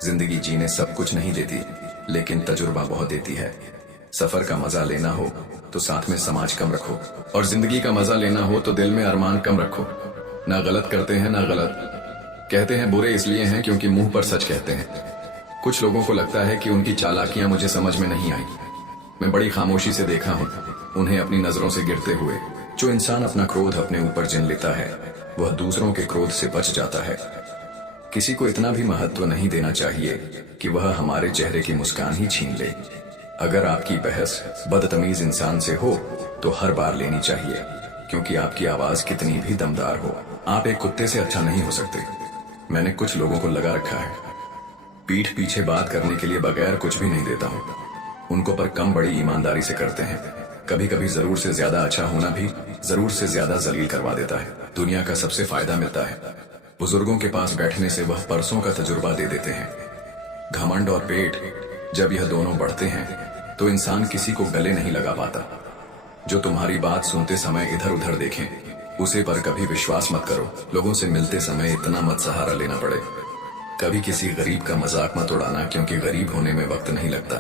जिंदगी जीने सब कुछ नहीं देती, लेकिन तजुर्बा बहुत देती है। सफर का मजा लेना हो तो साथ में समाज कम रखो, और जिंदगी का मजा लेना हो तो दिल में अरमान कम रखो। ना गलत करते हैं ना गलत कहते हैं, बुरे इसलिए हैं क्योंकि मुंह पर सच कहते हैं। कुछ लोगों को लगता है कि उनकी चालाकियां मुझे समझ में नहीं आई। मैं बड़ी खामोशी से देखा हूं उन्हें अपनी नजरों से गिरते हुए। जो इंसान अपना क्रोध अपने ऊपर जिन लेता है वह दूसरों के क्रोध से बच जाता है। किसी को इतना भी महत्व नहीं देना चाहिए कि वह हमारे चेहरे की मुस्कान ही छीन ले। अगर आपकी बहस बदतमीज इंसान से हो तो हर बार लेनी चाहिए, क्योंकि आपकी आवाज कितनी भी दमदार हो आप एक कुत्ते से अच्छा नहीं हो सकते। मैंने कुछ लोगों को लगा रखा है, पीठ पीछे बात करने के लिए बगैर कुछ भी नहीं देता हूँ। उनको पर कम बड़ी ईमानदारी से करते हैं। कभी कभी जरूर से ज्यादा अच्छा होना भी जरूर से ज्यादा जलील करवा देता है। दुनिया का सबसे फायदा मिलता है बुजुर्गों के पास बैठने से, वह परसों का तजुर्बा दे देते हैं। घमंड और पेट, जब यह दोनों बढ़ते हैं तो इंसान किसी को गले नहीं लगा पाता। जो तुम्हारी बात सुनते समय इधर उधर देखें, उसे पर कभी विश्वास मत करो। लोगों से मिलते समय इतना मत सहारा लेना पड़े। कभी किसी गरीब का मजाक मत उड़ाना, क्योंकि गरीब होने में वक्त नहीं लगता।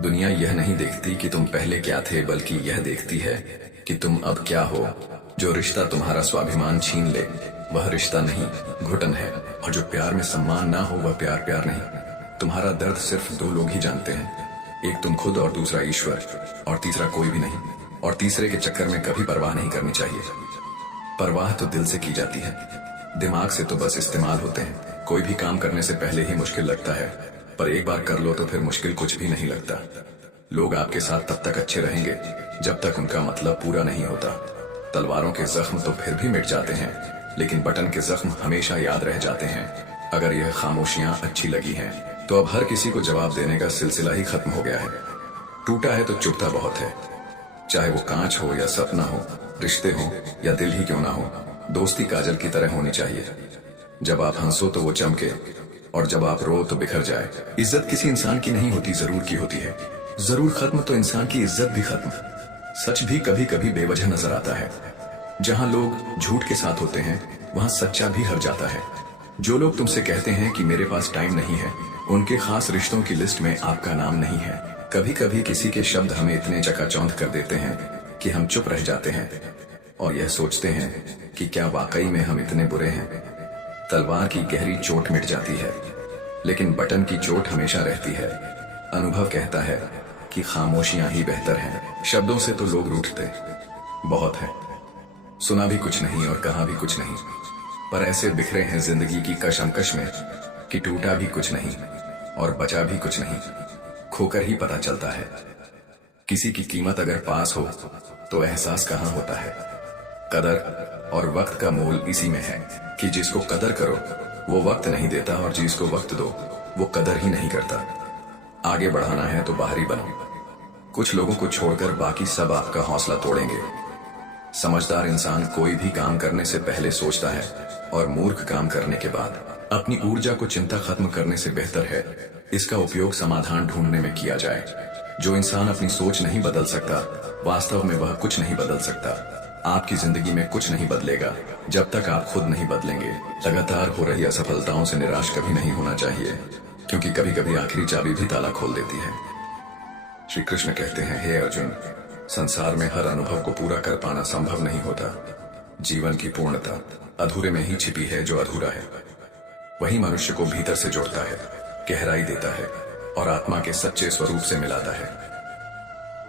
दुनिया यह नहीं देखती कि तुम पहले क्या थे, बल्कि यह देखती है कि तुम अब क्या हो। जो रिश्ता तुम्हारा स्वाभिमान छीन ले वह रिश्ता नहीं, घुटन है। और जो प्यार में सम्मान ना हो वह प्यार प्यार नहीं। तुम्हारा दर्द सिर्फ दो लोग ही जानते हैं, एक तुम खुद और दूसरा ईश्वर, और तीसरा कोई भी नहीं। और तीसरे के चक्कर में कभी परवाह नहीं करनी चाहिए। परवाह तो दिल से की जाती है, दिमाग से तो बस इस्तेमाल होते हैं। कोई भी काम करने से पहले ही मुश्किल लगता है, पर एक बार कर लो तो फिर मुश्किल कुछ भी नहीं लगता। लोग आपके साथ तब तक अच्छे रहेंगे जब तक उनका मतलब पूरा नहीं होता। तलवारों के जख्म तो फिर भी मिट जाते हैं, लेकिन बटन के जख्म हमेशा याद रह जाते हैं। अगर यह खामोशियां अच्छी लगी हैं, तो अब हर किसी को जवाब देने का सिलसिला ही खत्म हो गया है। टूटा है तो चुभता बहुत है, चाहे वो कांच हो या सपना हो, रिश्ते हो या दिल ही क्यों ना हो। दोस्ती काजल की तरह होनी चाहिए, जब आप हंसो तो वो चमके, और जब आप रो तो बिखर जाए। इज्जत किसी इंसान की नहीं होती, जरूर की होती है। जरूर खत्म तो इंसान की इज्जत भी खत्म। सच भी कभी कभी बेवजह नजर आता है। जहां लोग झूठ के साथ होते हैं वहां सच्चा भी हर जाता है। जो लोग तुमसे कहते हैं कि मेरे पास टाइम नहीं है, उनके खास रिश्तों की लिस्ट में आपका नाम नहीं है। कभी कभी किसी के शब्द हमें इतने चकाचौंध कर देते हैं कि हम चुप रह जाते हैं और यह सोचते हैं कि क्या वाकई में हम इतने बुरे हैं। तलवार की गहरी चोट मिट जाती है, लेकिन बटन की चोट हमेशा रहती है। अनुभव कहता है कि खामोशियां ही बेहतर हैं। शब्दों से तो लोग रूठते बहुत है, सुना भी कुछ नहीं और कहा भी कुछ नहीं, पर ऐसे बिखरे हैं जिंदगी की कशमकश में कि टूटा भी कुछ नहीं और बचा भी कुछ नहीं। खोकर ही पता चलता है किसी की कीमत। अगर पास हो तो एहसास कहाँ होता है। कदर और वक्त का मोल इसी में है कि जिसको कदर करो वो वक्त नहीं देता, और जिसको वक्त दो वो कदर ही नहीं करता। आगे बढ़ाना है तो बाहरी बनो। कुछ लोगों को छोड़कर बाकी सब आपका हौसला तोड़ेंगे। समझदार इंसान कोई भी काम करने से पहले सोचता है, और मूर्ख काम करने के बाद अपनी ऊर्जा को चिंता खत्म करने से बेहतर है इसका उपयोग समाधान ढूंढने में किया जाए। जो इंसान अपनी सोच नहीं बदल सकता, वास्तव में वह कुछ नहीं बदल सकता। आपकी जिंदगी में कुछ नहीं बदलेगा जब तक आप खुद नहीं बदलेंगे। लगातार हो रही असफलताओं से निराश कभी नहीं होना चाहिए, क्योंकि कभी कभी आखिरी चाबी भी ताला खोल देती है। श्री कृष्ण कहते हैं, हे अर्जुन, संसार में हर अनुभव को पूरा कर पाना संभव नहीं होता। जीवन की पूर्णता अधूरे में ही छिपी है। जो अधूरा है वही मनुष्य को भीतर से जोड़ता है, गहराई देता है और आत्मा के सच्चे स्वरूप से मिलाता है।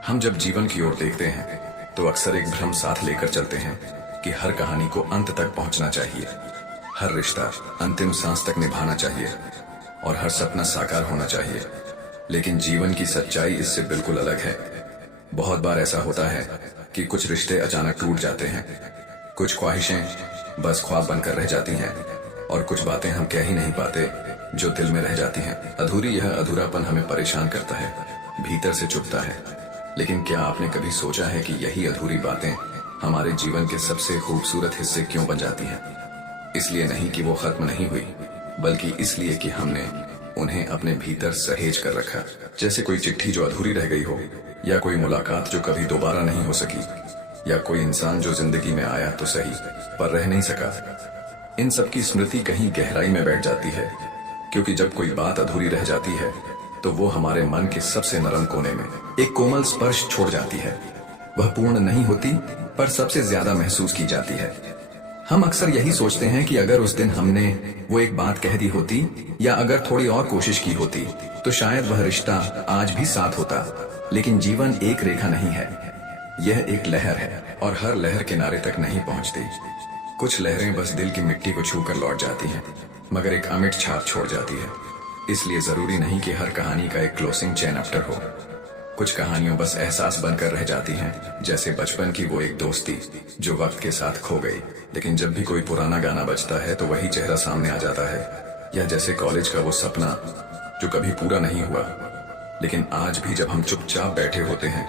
हम जब जीवन की ओर देखते हैं तो अक्सर एक भ्रम साथ लेकर चलते हैं कि हर कहानी को अंत तक पहुंचना चाहिए, हर रिश्ता अंतिम सांस तक निभाना चाहिए और हर सपना साकार होना चाहिए। लेकिन जीवन की सच्चाई इससे बिल्कुल अलग है। बहुत बार ऐसा होता है कि कुछ रिश्ते अचानक टूट जाते हैं, कुछ ख्वाहिशें बस ख्वाब बनकर रह जाती हैं, और कुछ बातें हम कह ही नहीं पाते जो दिल में रह जाती हैं। अधूरी यह अधूरापन हमें परेशान करता है, भीतर से चुभता है। लेकिन क्या आपने कभी सोचा है कि यही अधूरी बातें हमारे जीवन के सबसे खूबसूरत हिस्से क्यों बन जाती हैं? इसलिए नहीं कि वो खत्म नहीं हुई, बल्कि इसलिए कि हमने उन्हें अपने भीतर सहेज कर रखा। जैसे कोई चिट्ठी जो अधूरी रह गई हो, या कोई मुलाकात जो कभी दोबारा नहीं हो सकी, या कोई इंसान जो जिंदगी में आया तो सही पर रह नहीं सका। इन सब की स्मृति कहीं गहराई में बैठ जाती है, क्योंकि जब कोई बात अधूरी रह जाती है तो वो हमारे मन के सबसे नरम कोने में एक कोमल स्पर्श छोड़ जाती है। वह पूर्ण नहीं होती, पर सबसे ज्यादा महसूस की जाती है। हम अक्सर यही सोचते हैं कि अगर उस दिन हमने वो एक बात कह दी होती, या अगर थोड़ी और कोशिश की होती, तो शायद वह रिश्ता आज भी साथ होता। लेकिन जीवन एक रेखा नहीं है, यह एक लहर है, और हर लहर किनारे तक नहीं पहुंचती। कुछ लहरें बस दिल की मिट्टी को छूकर लौट जाती हैं, मगर एक अमिट छाप छोड़ जाती है। इसलिए जरूरी नहीं कि हर कहानी का एक क्लोजिंग चैप्टर हो। कुछ कहानियां बस एहसास बनकर रह जाती हैं, जैसे बचपन की वो एक दोस्ती जो वक्त के साथ खो गई, लेकिन जब भी कोई पुराना गाना बजता है तो वही चेहरा सामने आ जाता है। या जैसे कॉलेज का वो सपना जो कभी पूरा नहीं हुआ, लेकिन आज भी जब हम चुपचाप बैठे होते हैं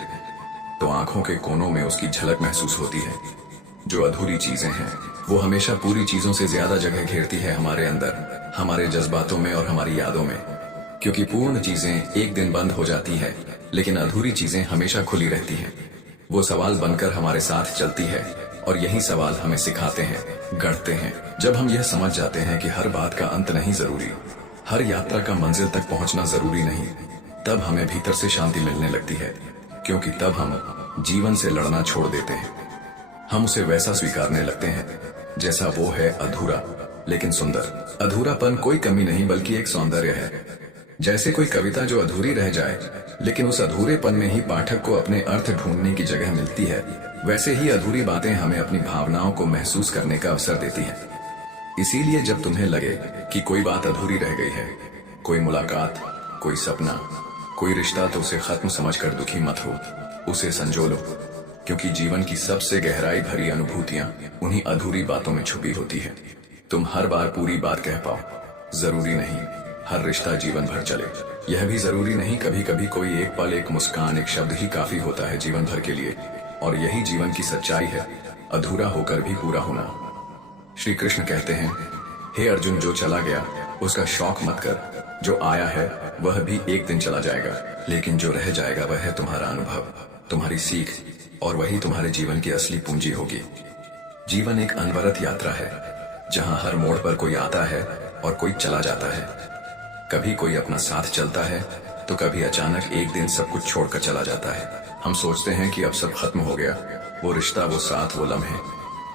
तो आंखों के कोनों में उसकी झलक महसूस होती है। जो अधूरी चीजें हैं वो हमेशा पूरी चीजों से ज्यादा जगह घेरती है हमारे अंदर, हमारे जज्बातों में और हमारी यादों में। क्योंकि पूर्ण चीजें एक दिन बंद हो जाती है, लेकिन अधूरी चीजें हमेशा खुली रहती हैं। वो सवाल बनकर हमारे साथ चलती है और यही सवाल हमें सिखाते हैं, गढ़ते हैं। जब हम यह समझ जाते हैं कि हर बात का अंत नहीं जरूरी, हर यात्रा का मंजिल तक पहुंचना जरूरी नहीं, तब हमें भीतर से शांति मिलने लगती है। क्योंकि तब हम जीवन से लड़ना छोड़ देते हैं। हम उसे वैसा स्वीकारने लगते हैं जैसा वो है, अधूरा लेकिन सुंदर। अधूरापन कोई कमी नहीं बल्कि एक सौंदर्य है। जैसे कोई कविता जो अधूरी रह जाए, लेकिन उस अधूरेपन में ही पाठक को अपने अर्थ ढूंढने की जगह मिलती है, वैसे ही अधूरी बातें हमें अपनी भावनाओं को महसूस करने का अवसर देती हैं। इसीलिए जब तुम्हें लगे कि कोई बात अधूरी रह गई है, कोई मुलाकात, कोई सपना, कोई रिश्ता, तो उसे खत्म समझकर दुखी मत हो, उसे संजो लो। क्योंकि जीवन की सबसे गहराई भरी अनुभूतियां उन्हीं अधूरी बातों में छुपी होती है। तुम हर बार पूरी बात कह पाओ, जरूरी नहीं हर रिश्ता जीवन भर चले। यह भी जरूरी नहीं, कभी कभी कोई एक पल, एक मुस्कान, एक शब्द ही काफी होता है जीवन भर के लिए। और यही जीवन की सच्चाई है, अधूरा होकर भी पूरा होना। श्री कृष्ण कहते हैं, हे अर्जुन, जो चला गया उसका शौक मत कर, जो आया है वह भी एक दिन चला जाएगा, लेकिन जो रह जाएगा वह है तुम्हारा अनुभव, तुम्हारी सीख, और वही तुम्हारे जीवन की असली पूंजी होगी। जीवन एक अनवरत यात्रा है, जहां हर मोड़ पर कोई आता है और कोई चला जाता है। कभी कोई अपना साथ चलता है तो कभी अचानक एक दिन सब कुछ छोड़कर चला जाता है। हम सोचते हैं कि अब सब खत्म हो गया, वो रिश्ता, वो साथ, वो लम्हे,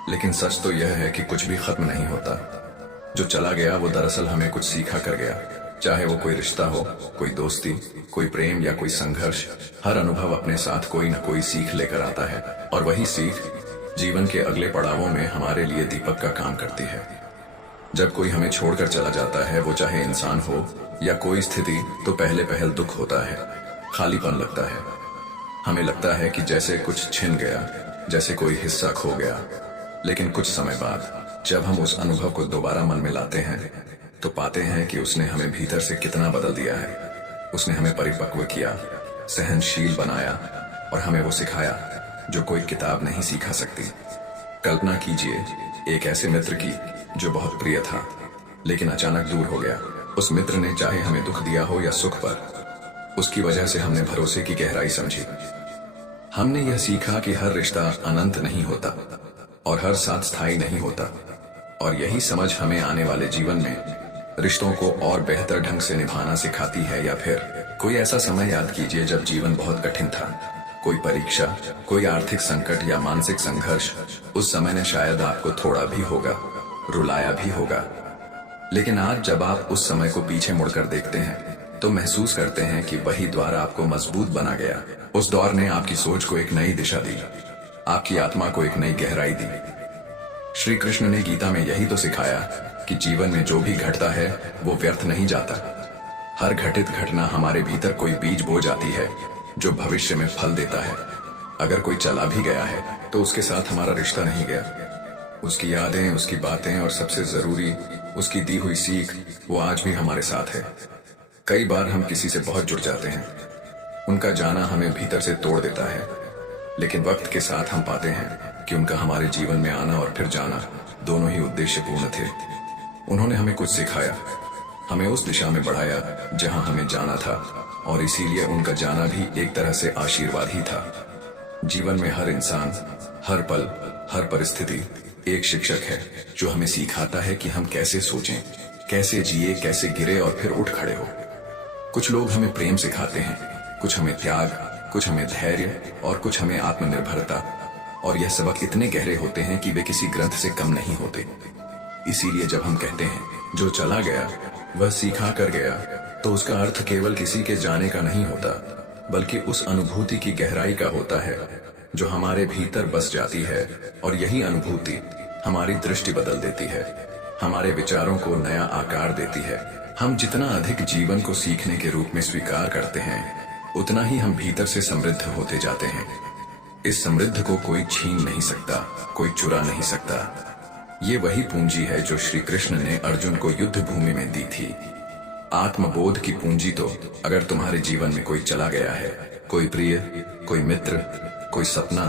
लेकिन सच तो यह है कि कुछ भी खत्म नहीं होता। जो चला गया वो दरअसल हमें कुछ सीखा कर गया। चाहे वो कोई रिश्ता हो, कोई दोस्ती, कोई प्रेम या कोई संघर्ष, हर अनुभव अपने साथ कोई न कोई सीख लेकर आता है, और वही सीख जीवन के अगले पड़ावों में हमारे लिए दीपक का काम करती है। जब कोई हमें छोड़कर चला जाता है, वो चाहे इंसान हो या कोई स्थिति, तो पहले पहल दुख होता है, खालीपन लगता है। हमें लगता है कि जैसे कुछ छिन गया, जैसे कोई हिस्सा खो गया। लेकिन कुछ समय बाद जब हम उस अनुभव को दोबारा मन में लाते हैं तो पाते हैं कि उसने हमें भीतर से कितना बदल दिया है। उसने हमें परिपक्व किया, सहनशील बनाया, और हमें वो सिखाया जो कोई किताब नहीं सिखा सकती। कल्पना कीजिए एक ऐसे मित्र की जो बहुत प्रिय था, लेकिन अचानक दूर हो गया। उस मित्र ने चाहे हमें दुख दिया हो या सुख पर, उसकी वजह से हमने भरोसे की गहराई समझी। हमने यह सीखा कि हर रिश्ता अनंत नहीं होता और हर साथ स्थायी नहीं होता, और यही समझ हमें आने वाले जीवन में रिश्तों को और बेहतर ढंग से निभाना सिखाती है। या फिर कोई ऐसा समय याद कीजिए जब जीवन बहुत कठिन था, कोई परीक्षा, कोई आर्थिक संकट या मानसिक संघर्ष। उस समय ने शायद आपको थोड़ा भी होगा रुलाया भी होगा, लेकिन आज जब आप उस समय को पीछे मुड़कर देखते हैं तो महसूस करते हैं कि वही द्वार आपको मजबूत बना गया। उस दौर ने आपकी सोच को एक नई दिशा दी, आपकी आत्मा को एक नई गहराई दी। श्री कृष्ण ने गीता में यही तो सिखाया कि जीवन में जो भी घटता है वो व्यर्थ नहीं जाता। हर घटित घटना हमारे भीतर कोई बीज बो जाती है जो भविष्य में फल देता है। अगर कोई चला भी गया है तो उसके साथ हमारा रिश्ता नहीं गया, उसकी यादें, उसकी बातें, और सबसे जरूरी उसकी दी हुई सीख, वो आज भी हमारे साथ है। कई बार हम किसी से बहुत जुड़ जाते हैं, उनका जाना हमें भीतर से तोड़ देता है, लेकिन वक्त के साथ हम पाते हैं कि उनका हमारे जीवन में आना और फिर जाना दोनों ही उद्देश्यपूर्ण थे। उन्होंने हमें कुछ सिखाया, हमें उस दिशा में बढ़ाया जहां हमें जाना था, और इसीलिए उनका जाना भी एक तरह से आशीर्वाद ही था। जीवन में हर इंसान, हर पल, हर परिस्थिति एक शिक्षक है जो हमें सिखाता है कि हम कैसे सोचें, कैसे जिए, कैसे गिरे और फिर उठ खड़े हो। कुछ लोग हमें प्रेम सिखाते हैं, कुछ हमें त्याग, कुछ हमें धैर्य, और कुछ हमें आत्मनिर्भरता। और यह सबक इतने गहरे होते हैं कि वे किसी ग्रंथ से कम नहीं होते। इसीलिए जब हम कहते हैं जो चला गया वह सीखा कर गया, तो उसका अर्थ केवल किसी के जाने का नहीं होता, बल्कि उस अनुभूति की गहराई का होता है जो हमारे भीतर बस जाती है। और यही अनुभूति हमारी दृष्टि बदल देती है, हमारे विचारों को नया आकार देती है। हम जितना अधिक जीवन को सीखने के रूप में स्वीकार करते हैं, उतना ही हम भीतर से समृद्ध होते जाते हैं। इस समृद्ध को कोई छीन नहीं सकता, कोई चुरा नहीं सकता। ये वही पूंजी है जो श्री कृष्ण ने अर्जुन को युद्ध भूमि में दी थी। आत्मबोध की पूंजी। तो अगर तुम्हारे जीवन में कोई चला गया है, कोई प्रिय, कोई मित्र, कोई सपना,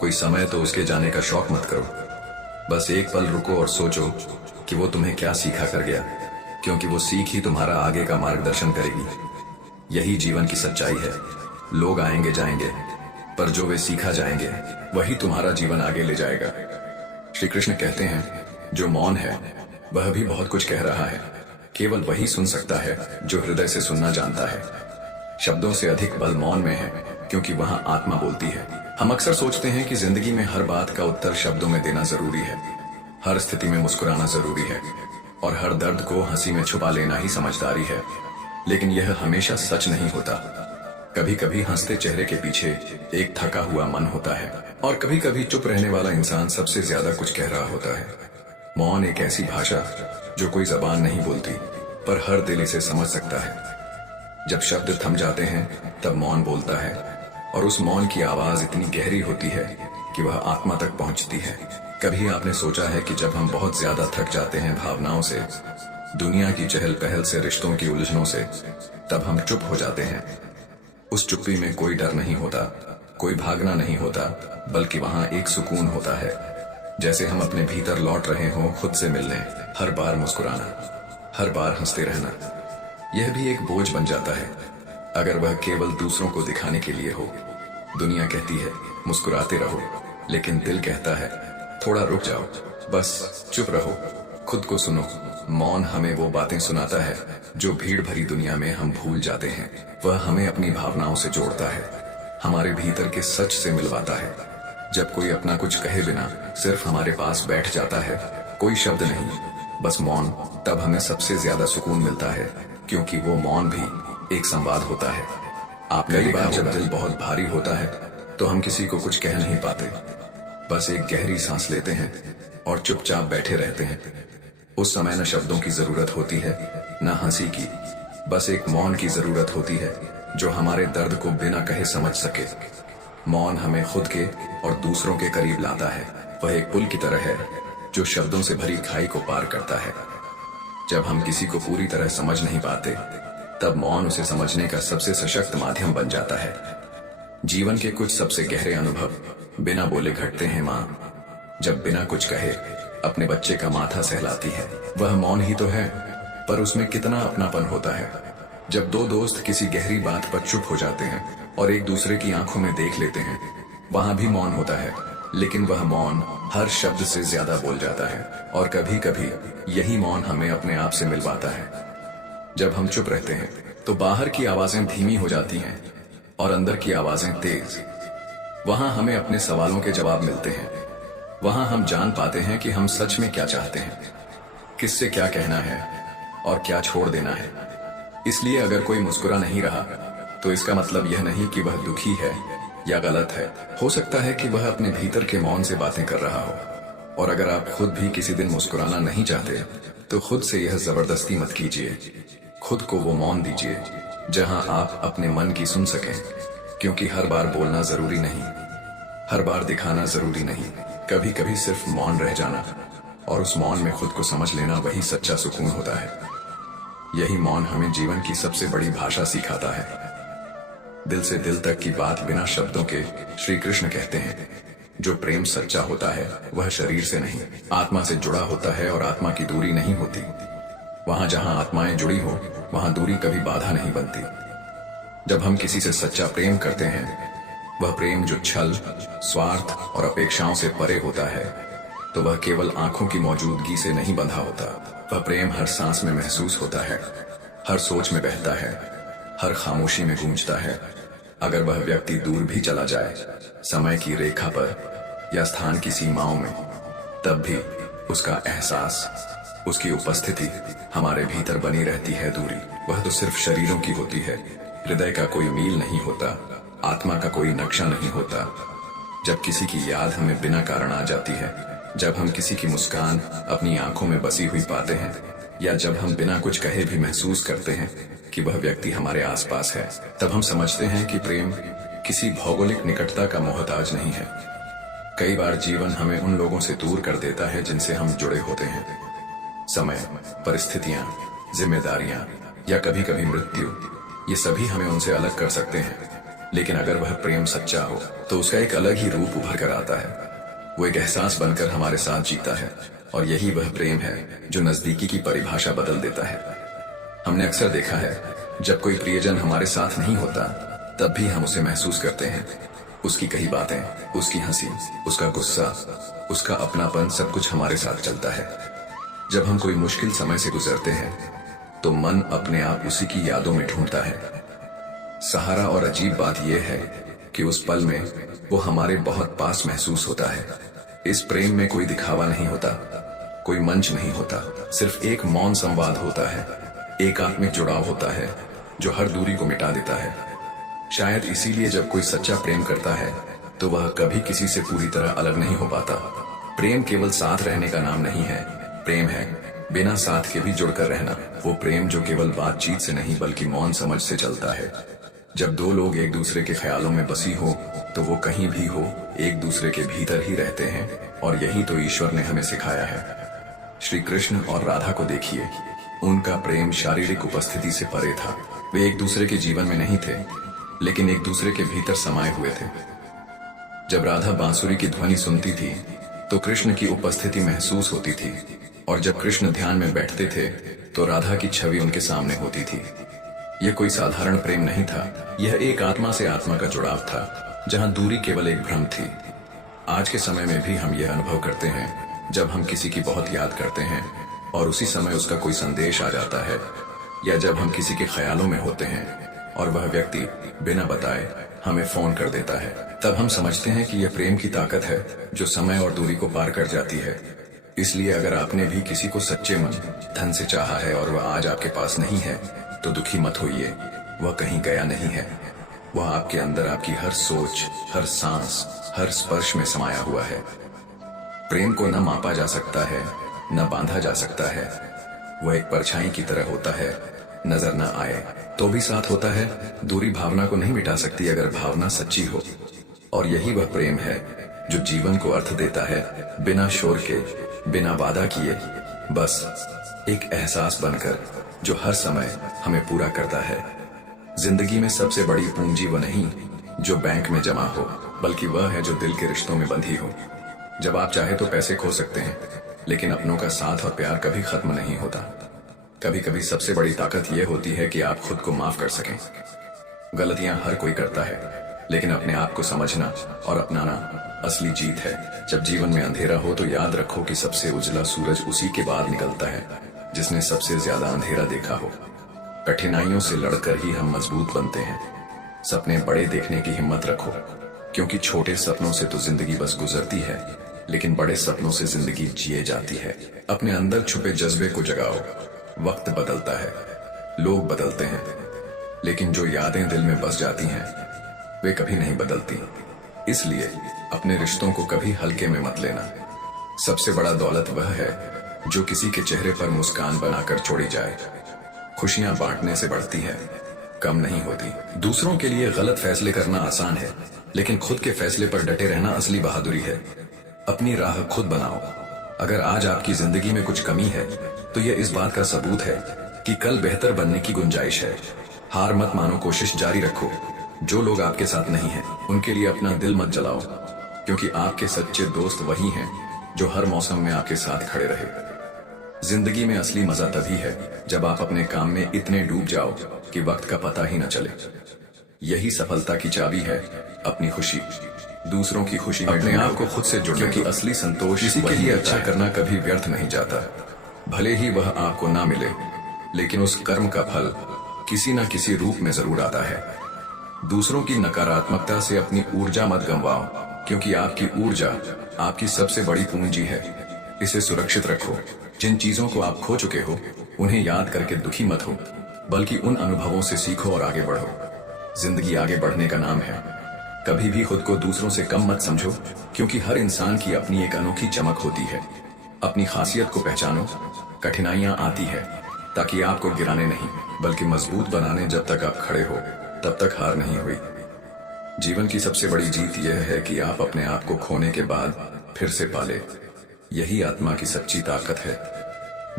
कोई समय, तो उसके जाने का शौक मत करो। बस एक पल रुको और सोचो कि वो तुम्हें क्या सिखा कर गया, क्योंकि वो सीख ही तुम्हारा आगे का मार्गदर्शन करेगी। यही जीवन की सच्चाई है। लोग आएंगे जाएंगे, पर जो वे सीखा जाएंगे वही तुम्हारा जीवन आगे ले जाएगा। श्री कृष्ण कहते हैं, जो मौन है वह भी बहुत कुछ कह रहा है। केवल वही सुन सकता है जो हृदय से सुनना जानता है। शब्दों से अधिक बल मौन में है, क्योंकि वहां आत्मा बोलती है। हम अक्सर सोचते हैं कि जिंदगी में हर बात का उत्तर शब्दों में देना जरूरी है, हर स्थिति में मुस्कुराना जरूरी है, और हर दर्द को हंसी में छुपा लेना ही समझदारी है। लेकिन यह हमेशा सच नहीं होता। कभी कभी हंसते चेहरे के पीछे एक थका हुआ मन होता है, और कभी कभी चुप रहने वाला इंसान सबसे ज्यादा कुछ कह रहा होता है। मौन एक ऐसी भाषा जो कोई जबान नहीं बोलती, पर हर दिल इसे समझ सकता है। जब शब्द थम जाते हैं तब मौन बोलता है, और उस मौन की आवाज इतनी गहरी होती है कि वह आत्मा तक पहुंचती है। कभी आपने सोचा है कि जब हम बहुत ज्यादा थक जाते हैं भावनाओं से, दुनिया की चहल पहल से, रिश्तों की उलझनों से, तब हम चुप हो जाते हैं। उस चुप्पी में कोई डर नहीं होता, कोई भागना नहीं होता, बल्कि वहां एक सुकून होता है, जैसे हम अपने भीतर लौट रहे हों खुद से मिलने। हर बार मुस्कुराना, हर बार हंसते रहना, यह भी एक बोझ बन जाता है अगर वह केवल दूसरों को दिखाने के लिए हो। दुनिया कहती है मुस्कुराते रहो, लेकिन दिल कहता है थोड़ा रुक जाओ, बस चुप रहो, खुद को सुनो। मौन हमें वो बातें सुनाता है जो भीड़ भरी दुनिया में हम भूल जाते हैं। वह हमें अपनी भावनाओं से जोड़ता है, हमारे भीतर के सच से मिलवाता है। जब कोई अपना कुछ कहे बिना सिर्फ हमारे पास बैठ जाता है, कोई शब्द नहीं, बस मौन, तब हमें सबसे ज्यादा सुकून मिलता है, क्योंकि वो मौन भी एक संवाद होता है। आपने कई बार जब दिल बहुत भारी होता है तो हम किसी को कुछ कह नहीं पाते, बस एक गहरी सांस लेते हैं और चुपचाप बैठे रहते हैं। उस समय न शब्दों की जरूरत होती है, न हंसी की, बस एक मौन की जरूरत होती है जो हमारे दर्द को बिना कहे समझ सके। मौन हमें खुद के और दूसरों के करीब लाता है। वह एक पुल की तरह है जो शब्दों से भरी खाई को पार करता है। जब हम किसी को पूरी तरह समझ नहीं पाते, तब मौन उसे समझने का सबसे सशक्त माध्यम बन जाता है। जीवन के कुछ सबसे गहरे अनुभव बिना बोले घटते हैं। माँ जब बिना कुछ कहे अपने बच्चे का माथा सहलाती है, वह मौन ही तो है, पर उसमें कितना अपनापन होता है। जब दो दोस्त किसी गहरी बात पर चुप हो जाते हैं और एक दूसरे की आंखों में देख लेते हैं, वहां भी मौन होता है, लेकिन वह मौन हर शब्द से ज्यादा बोल जाता है। और कभी कभी यही मौन हमें अपने आप से मिलवाता है। जब हम चुप रहते हैं तो बाहर की आवाजें धीमी हो जाती हैं और अंदर की आवाजें तेज। वहां हमें अपने सवालों के जवाब मिलते हैं। वहां हम जान पाते हैं कि हम सच में क्या चाहते हैं, किससे क्या कहना है और क्या छोड़ देना है। इसलिए अगर कोई मुस्कुरा नहीं रहा तो इसका मतलब यह नहीं कि वह दुखी है या गलत है। हो सकता है कि वह अपने भीतर के मौन से बातें कर रहा हो। और अगर आप खुद भी किसी दिन मुस्कुराना नहीं चाहते तो खुद से यह जबरदस्ती मत कीजिए। खुद को वो मौन दीजिए जहां आप अपने मन की सुन सकें, क्योंकि हर बार बोलना जरूरी नहीं, हर बार दिखाना जरूरी नहीं। कभी कभी सिर्फ मौन रह जाना और उस मौन में खुद को समझ लेना, वही सच्चा सुकून होता है। यही मौन हमें जीवन की सबसे बड़ी भाषा सिखाता है। दिल से दिल तक की बात बिना शब्दों के। श्री कृष्ण कहते हैं, जो प्रेम सच्चा होता है वह शरीर से नहीं, आत्मा से जुड़ा होता है, और आत्मा की दूरी नहीं होती। वहां जहां आत्माएं जुड़ी हो वहां दूरी कभी बाधा नहीं बनती। जब हम किसी से सच्चा प्रेम करते हैं, वह प्रेम जो छल, स्वार्थ और अपेक्षाओं से परे होता है, तो वह केवल आंखों की मौजूदगी से नहीं बंधा होता। वह प्रेम हर सांस में महसूस होता है, हर सोच में बहता है, हर खामोशी में गूंजता है। अगर वह व्यक्ति दूर भी चला जाए, समय की रेखा पर या स्थान की सीमाओं में, तब भी उसका एहसास, उसकी उपस्थिति हमारे भीतर बनी रहती है। दूरी वह तो सिर्फ शरीरों की होती है, हृदय का कोई मील नहीं होता, आत्मा का कोई नक्शा नहीं होता। जब किसी की याद हमें बिना कारण आ जाती है, जब हम किसी की मुस्कान अपनी आंखों में बसी हुई पाते हैं, या जब हम बिना कुछ कहे भी महसूस करते हैं कि वह व्यक्ति हमारे आसपास है, तब हम समझते हैं कि प्रेम किसी भौगोलिक निकटता का मोहताज नहीं है। कई बार जीवन हमें उन लोगों से दूर कर देता है जिनसे हम जुड़े होते हैं। समय, परिस्थितियां, जिम्मेदारियां या कभी कभी मृत्यु, ये सभी हमें उनसे अलग कर सकते हैं। लेकिन अगर वह प्रेम सच्चा हो तो उसका एक अलग ही रूप उभर कर आता है। वो एक एहसास बनकर हमारे साथ जीता है, और यही वह प्रेम है जो नजदीकी की परिभाषा बदल देता है। हमने अक्सर देखा है, जब कोई प्रियजन हमारे साथ नहीं होता तब भी हम उसे महसूस करते हैं। उसकी कही बातें, उसकी हंसी, उसका गुस्सा, उसका अपनापन, सब कुछ हमारे साथ चलता है। जब हम कोई मुश्किल समय से गुजरते हैं तो मन अपने आप उसी की यादों में ढूंढता है सहारा। और अजीब बात यह है कि उस पल में वो हमारे बहुत पास महसूस होता है। इस प्रेम में कोई दिखावा नहीं होता, कोई मंच नहीं होता, सिर्फ एक मौन संवाद होता है, एक आत्मिक जुड़ाव होता है जो हर दूरी को मिटा देता है। शायद इसीलिए जब कोई सच्चा प्रेम करता है तो वह कभी किसी से पूरी तरह अलग नहीं हो पाता। प्रेम केवल साथ रहने का नाम नहीं है, प्रेम है बिना साथ के भी जुड़कर रहना। वो प्रेम जो केवल बातचीत से नहीं बल्कि मौन समझ से चलता है। जब दो लोग एक दूसरे के ख्यालों में बसी हो तो वो कहीं भी हो एक दूसरे के भीतर ही रहते हैं, और यही तो ईश्वर ने हमें सिखाया है। श्री कृष्ण और राधा को देखिए, उनका प्रेम शारीरिक उपस्थिति से परे था। वे एक दूसरे के जीवन में नहीं थे, लेकिन एक दूसरे के भीतर समाये हुए थे। जब राधा बांसुरी की ध्वनि सुनती थी तो कृष्ण की उपस्थिति महसूस होती थी, और जब कृष्ण ध्यान में बैठते थे तो राधा की छवि उनके सामने होती थी। यह कोई साधारण प्रेम नहीं था, यह एक आत्मा से आत्मा का जुड़ाव था, जहां दूरी केवल एक भ्रम थी। आज के समय में भी हम यह अनुभव करते हैं जब हम किसी की बहुत याद करते हैं और उसी समय उसका कोई संदेश आ जाता है, या जब हम किसी के ख्यालों में होते हैं और वह व्यक्ति बिना बताए हमें फोन कर देता है, तब हम समझते हैं कि यह प्रेम की ताकत है जो समय और दूरी को पार कर जाती है। इसलिए अगर आपने भी किसी को सच्चे मन धन से चाहा है और वह आज आपके पास नहीं है तो दुखी मत होइए, वह कहीं गया नहीं है। वह आपके अंदर, आपकी हर सोच, हर सांस, हर स्पर्श में समाया हुआ है। प्रेम को न मापा जा सकता है, न बांधा जा सकता है। वह एक परछाई की तरह होता है, नजर न आए तो भी साथ होता है। दूरी भावना को नहीं मिटा सकती अगर भावना सच्ची हो। और यही वह प्रेम है जो जीवन को अर्थ देता है, बिना शोर के, बिना वादा किए, बस एक एहसास बनकर जो हर समय हमें पूरा करता है। जिंदगी में सबसे बड़ी पूंजी वो नहीं जो बैंक में जमा हो, बल्कि वह है जो दिल के रिश्तों में बंधी हो। जब आप चाहे तो पैसे खो सकते हैं, लेकिन अपनों का साथ और प्यार कभी खत्म नहीं होता। कभी कभी सबसे बड़ी ताकत यह होती है कि आप खुद को माफ कर सकें। गलतियां हर कोई करता है, लेकिन अपने आप को समझना और अपनाना असली जीत है। जब जीवन में अंधेरा हो तो याद रखो कि सबसे उजला सूरज उसी के बाद निकलता है जिसने सबसे ज्यादा अंधेरा देखा हो। कठिनाइयों से लड़कर ही हम मजबूत बनते हैं। सपने बड़े देखने की हिम्मत रखो, क्योंकि छोटे सपनों से तो जिंदगी बस गुजरती है, लेकिन बड़े सपनों से जिंदगी जिए जाती है। अपने अंदर छुपे जज्बे को जगाओ। वक्त बदलता है, लोग बदलते हैं, लेकिन जो यादें दिल में बस जाती हैं वे कभी नहीं बदलती। इसलिए अपने रिश्तों को कभी हल्के में मत लेना। सबसे बड़ा दौलत वह है जो किसी के चेहरे पर मुस्कान बनाकर छोड़ी जाए। खुशियां बांटने से बढ़ती है, कम नहीं होती। दूसरों के लिए गलत फैसले करना आसान है, लेकिन खुद के फैसले पर डटे रहना असली बहादुरी है। अपनी राह खुद बनाओ। अगर आज आपकी जिंदगी में कुछ कमी है तो यह इस बात का सबूत है कि कल बेहतर बनने की गुंजाइश है। हार मत मानो, कोशिश जारी रखो। जो लोग आपके साथ नहीं हैं, उनके लिए अपना दिल मत जलाओ, क्योंकि आपके सच्चे दोस्त वही हैं जो हर मौसम में आपके साथ खड़े रहे। जिंदगी में असली मजा तभी है जब आप अपने काम में इतने डूब जाओ कि वक्त का पता ही न चले। यही सफलता की चाबी है, अपनी खुशी दूसरों की खुशी में अपने आप को खुद से जुड़ने, क्योंकि असली संतोष किसी के लिए अच्छा करना कभी व्यर्थ नहीं जाता। भले ही वह आपको ना मिले, लेकिन उस कर्म का फल किसी न किसी रूप में जरूर आता है। दूसरों की नकारात्मकता से अपनी ऊर्जा मत गंवाओ, क्योंकि आपकी ऊर्जा आपकी सबसे बड़ी पूंजी है। इसे सुरक्षित रखो। जिन चीजों को आप खो चुके हो उन्हें याद करके दुखी मत हो, बल्कि उन अनुभवों से सीखो और आगे बढ़ो। जिंदगी आगे बढ़ने का नाम है। कभी भी खुद को दूसरों से कम मत समझो, क्योंकि हर इंसान की अपनी एक अनोखी चमक होती है। अपनी खासियत को पहचानो, कठिनाइयां आती है ताकि आपको गिराने नहीं बल्कि मजबूत बनाने। जब तक आप खड़े हो तब तक हार नहीं हुई। जीवन की सबसे बड़ी जीत यह है कि आप अपने आप को खोने के बाद फिर से पाले। यही आत्मा की सच्ची ताकत है।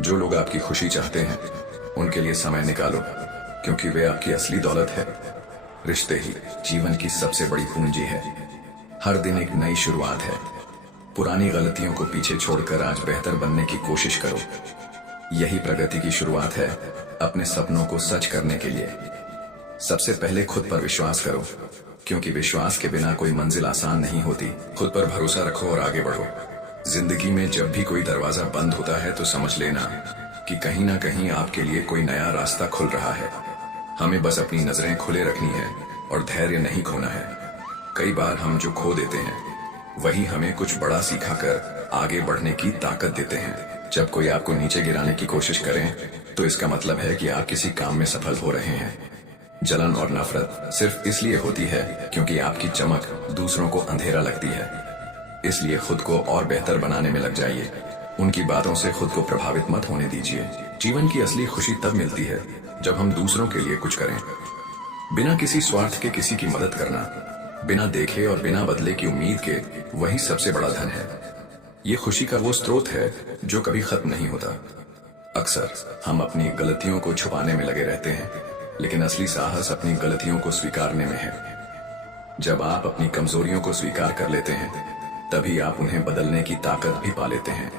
जो लोग आपकी खुशी चाहते हैं उनके लिए समय निकालो, क्योंकि वे आपकी असली दौलत है। रिश्ते ही जीवन की सबसे बड़ी पूंजी है। हर दिन एक नई शुरुआत है। पुरानी गलतियों को पीछे छोड़कर आज बेहतर बनने की कोशिश करो। यही प्रगति की शुरुआत है अपने सपनों को सच करने के लिए। सबसे पहले खुद पर विश्वास करो, क्योंकि विश्वास के बिना कोई मंजिल आसान नहीं होती। खुद पर भरोसा रखो और आगे बढ़ो। जिंदगी में जब भी कोई दरवाजा बंद होता है तो समझ लेना कि कहीं ना कहीं आपके लिए कोई नया रास्ता खुल रहा है। हमें बस अपनी नजरें खुले रखनी है और धैर्य नहीं खोना है। कई बार हम जो खो देते हैं वही हमें कुछ बड़ा सिखाकर आगे बढ़ने की ताकत देते हैं। जब कोई आपको नीचे गिराने की कोशिश करे तो इसका मतलब है कि आप किसी काम में सफल हो रहे हैं। जलन और नफरत सिर्फ इसलिए होती है क्योंकि आपकी चमक दूसरों को अंधेरा लगती है। इसलिए खुद को और बेहतर बनाने में लग जाइए। उनकी बातों से खुद को प्रभावित मत होने दीजिए। जीवन की असली खुशी तब मिलती है जब हम दूसरों के लिए कुछ करें। बिना किसी स्वार्थ के किसी की मदद करना, बिना देखे और बिना बदले की उम्मीद के, वही सबसे बड़ा धन है। ये खुशी का वो स्रोत है जो कभी खत्म नहीं होता। अक्सर हम अपनी गलतियों को छुपाने में लगे रहते हैं, लेकिन असली साहस अपनी गलतियों को स्वीकारने में है। जब आप अपनी कमजोरियों को स्वीकार कर लेते हैं तभी आप उन्हें बदलने की ताकत भी पा लेते हैं।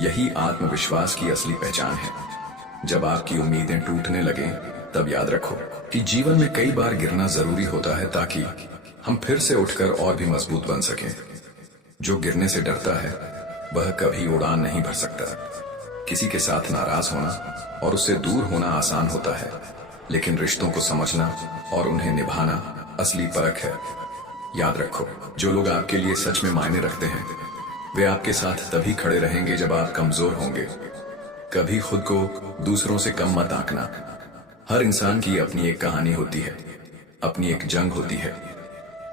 यही आत्मविश्वास की असली पहचान है। जब आपकी उम्मीदें टूटने लगें तब याद रखो कि जीवन में कई बार गिरना जरूरी होता है ताकि हम फिर से उठकर और भी मजबूत बन सकें। जो गिरने से डरता है वह कभी उड़ान नहीं भर सकता। किसी के साथ नाराज होना और उससे दूर होना आसान होता है, लेकिन रिश्तों को समझना और उन्हें निभाना असली परख है। याद रखो, जो लोग आपके लिए सच में मायने रखते हैं वे आपके साथ तभी खड़े रहेंगे जब आप कमजोर होंगे। कभी खुद को दूसरों से कम मत आंकना। हर इंसान की अपनी एक कहानी होती है, अपनी एक जंग होती है।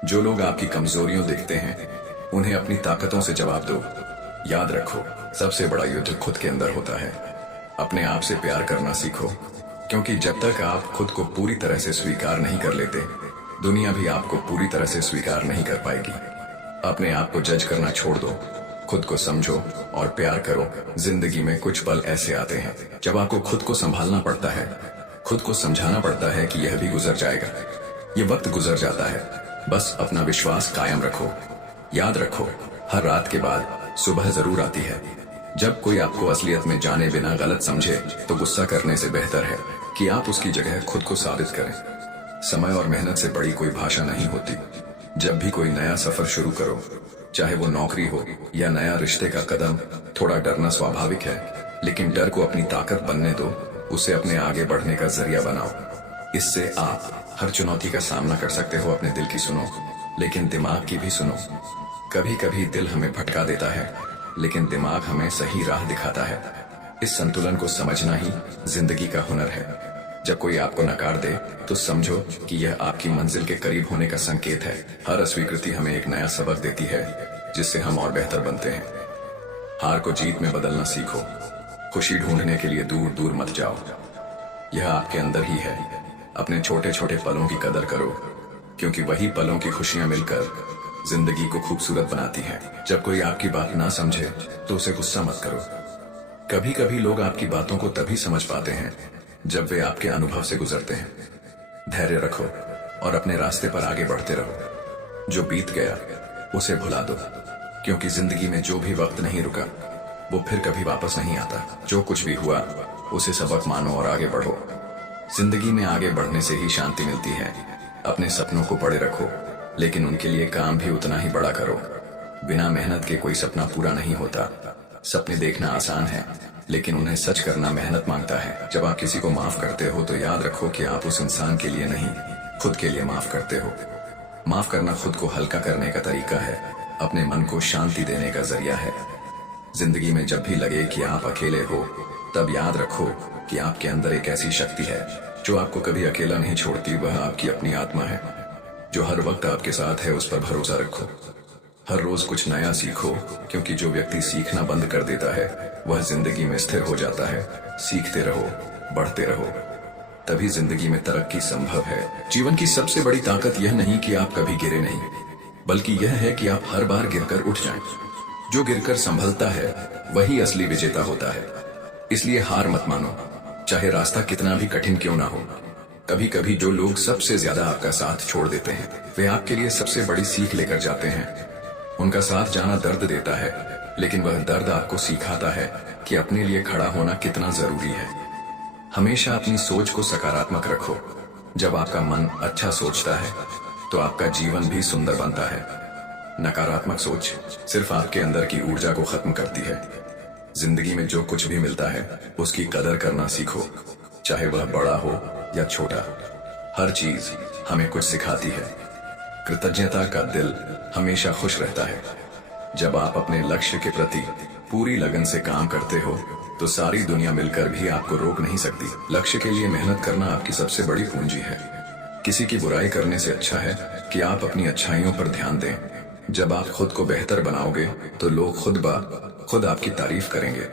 जो लोग आपकी कमजोरियों देखते हैं उन्हें अपनी ताकतों से जवाब दो। याद रखो, सबसे बड़ा युद्ध खुद के अंदर होता है। अपने आप से प्यार करना सीखो, क्योंकि जब तक आप खुद को पूरी तरह से स्वीकार नहीं कर लेते दुनिया भी आपको पूरी तरह से स्वीकार नहीं कर पाएगी। अपने आप को जज करना छोड़ दो, खुद को समझो और प्यार करो। जिंदगी में कुछ पल ऐसे आते हैं जब आपको खुद को संभालना पड़ता है, खुद को समझाना पड़ता है कि यह भी गुजर जाएगा। ये वक्त गुजर जाता है, बस अपना विश्वास कायम रखो। याद रखो, हर रात के बाद सुबह जरूर आती है। जब कोई आपको असलियत में जाने बिना गलत समझे तो गुस्सा करने से बेहतर है कि आप उसकी जगह खुद को साबित करें। समय और मेहनत से बड़ी कोई भाषा नहीं होती। जब भी कोई नया सफर शुरू करो, चाहे वो नौकरी हो या नया रिश्ते का कदम, थोड़ा डरना स्वाभाविक है, लेकिन डर को अपनी ताकत बनने दो। उसे अपने आगे बढ़ने का जरिया बनाओ। इससे आप हर चुनौती का सामना कर सकते हो। अपने दिल की सुनो, लेकिन दिमाग की भी सुनो। कभी कभी दिल हमें भटका देता है, लेकिन दिमाग हमें सही राह दिखाता है। इस संतुलन को समझना ही जिंदगी का हुनर है। जब कोई आपको नकार दे तो समझो कि यह आपकी मंजिल के करीब होने का संकेत है। हर अस्वीकृति हमें एक नया सबक देती है, जिससे हम और बेहतर बनते हैं। हार को जीत में बदलना सीखो। खुशी ढूंढने के लिए दूर दूर मत जाओ, यह आपके अंदर ही है। अपने छोटे छोटे पलों की कदर करो, क्योंकि वही पलों की खुशियां मिलकर जिंदगी को खूबसूरत बनाती हैं। जब कोई आपकी बात ना समझे तो उसे गुस्सा मत करो। कभी कभी लोग आपकी बातों को तभी समझ पाते हैं जब वे आपके अनुभव से गुजरते हैं। धैर्य रखो और अपने रास्ते पर आगे बढ़ते रहो। जो बीत गया उसे भुला दो, क्योंकि जिंदगी में जो भी वक्त नहीं रुका वो फिर कभी वापस नहीं आता। जो कुछ भी हुआ उसे सबक मानो और आगे बढ़ो। जिंदगी में आगे बढ़ने से ही शांति मिलती है। अपने सपनों को बड़े रखो, लेकिन उनके लिए काम भी उतना ही बड़ा करो। बिना मेहनत के कोई सपना पूरा नहीं होता। सपने देखना आसान है, लेकिन उन्हें सच करना मेहनत मांगता है। जब आप किसी को माफ करते हो तो याद रखो कि आप उस इंसान के लिए नहीं, खुद के लिए माफ करते हो। माफ करना खुद को हल्का करने का तरीका है, अपने मन को शांति देने का जरिया है। जिंदगी में जब भी लगे कि आप अकेले हो, तब याद रखो कि आपके अंदर एक ऐसी शक्ति है जो आपको कभी अकेला नहीं छोड़ती। वह आपकी अपनी आत्मा है जो हर वक्त आपके साथ है। उस पर भरोसा रखो। हर रोज कुछ नया सीखो, क्योंकि जो व्यक्ति सीखना बंद कर देता है वह जिंदगी में स्थिर हो जाता है। सीखते रहो, बढ़ते रहो, तभी जिंदगी में तरक्की संभव है। जीवन की सबसे बड़ी ताकत यह नहीं कि आप कभी गिरे नहीं, बल्कि यह है कि आप हर बार गिरकर उठ जाएं। जो गिरकर संभलता है वही असली विजेता होता है। इसलिए हार मत मानो, चाहे रास्ता कितना भी कठिन क्यों ना हो। कभी कभी जो लोग सबसे ज्यादा आपका साथ छोड़ देते हैं वे आपके लिए सबसे बड़ी सीख लेकर जाते हैं। उनका साथ जाना दर्द देता है, लेकिन वह दर्द आपको सिखाता है कि अपने लिए खड़ा होना कितना जरूरी है। हमेशा अपनी सोच को सकारात्मक रखो। जब आपका मन अच्छा सोचता है तो आपका जीवन भी सुंदर बनता है। नकारात्मक सोच सिर्फ आपके अंदर की ऊर्जा को खत्म करती है। जिंदगी में जो कुछ भी मिलता है उसकी कदर करना सीखो, चाहे वह बड़ा हो या छोटा। हर चीज हमें कुछ सिखाती है। कृतज्ञता का दिल हमेशा खुश रहता है। जब आप अपने लक्ष्य के प्रति पूरी लगन से काम करते हो तो सारी दुनिया मिलकर भी आपको रोक नहीं सकती। लक्ष्य के लिए मेहनत करना आपकी सबसे बड़ी पूंजी है। किसी की बुराई करने से अच्छा है कि आप अपनी अच्छाइयों पर ध्यान दें। जब आप खुद को बेहतर बनाओगे तो लोग खुद आपकी तारीफ करेंगे।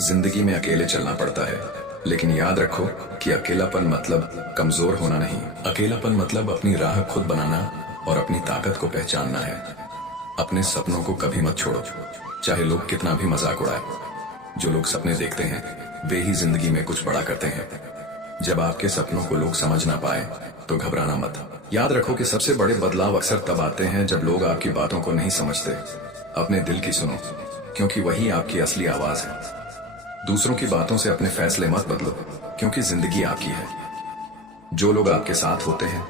जिंदगी में अकेले चलना पड़ता है, लेकिन याद रखो कि अकेलापन मतलब कमजोर होना नहीं। अकेलापन मतलब अपनी राह खुद बनाना और अपनी ताकत को पहचानना है। अपने सपनों को कभी मत छोड़ो, चाहे लोग कितना भी मजाक उड़ाए। जो लोग सपने देखते हैं वे ही जिंदगी में कुछ बड़ा करते हैं। जब आपके सपनों को लोग समझ ना पाए तो घबराना मत। याद रखो कि सबसे बड़े बदलाव अक्सर तब आते हैं जब लोग आपकी बातों को नहीं समझते। अपने दिल की सुनो, क्योंकि वही आपकी असली आवाज है। दूसरों की बातों से अपने फैसले मत बदलो, क्योंकि जिंदगी आपकी है। जो लोग आपके साथ होते हैं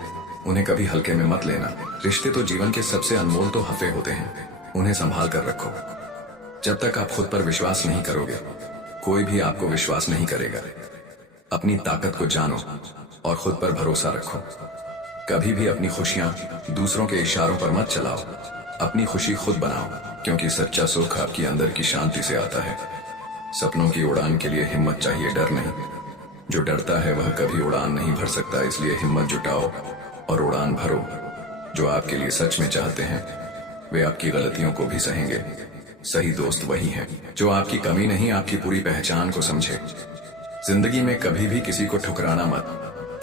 उन्हें कभी हल्के में मत लेना। रिश्ते तो जीवन के सबसे अनमोल तो हफे होते हैं, उन्हें संभाल कर रखो। जब तक आप खुद पर विश्वास नहीं करोगे कोई भी आपको विश्वास नहीं करेगा। अपनी ताकत को जानो और खुद पर भरोसा रखो। कभी भी अपनी खुशियां दूसरों के इशारों पर मत चलाओ। अपनी खुशी खुद बनाओ, क्योंकि सच्चा सुख आपकी अंदर की शांति से आता है। सपनों की उड़ान के लिए हिम्मत चाहिए, डर नहीं। जो डरता है वह कभी उड़ान नहीं भर सकता, इसलिए हिम्मत जुटाओ और उड़ान भरो। जो आपके लिए सच में चाहते हैं वे आपकी गलतियों को भी सहेंगे। सही दोस्त वही है जो आपकी कमी नहीं आपकी पूरी पहचान को समझे। जिंदगी में कभी भी किसी को ठुकराना मत,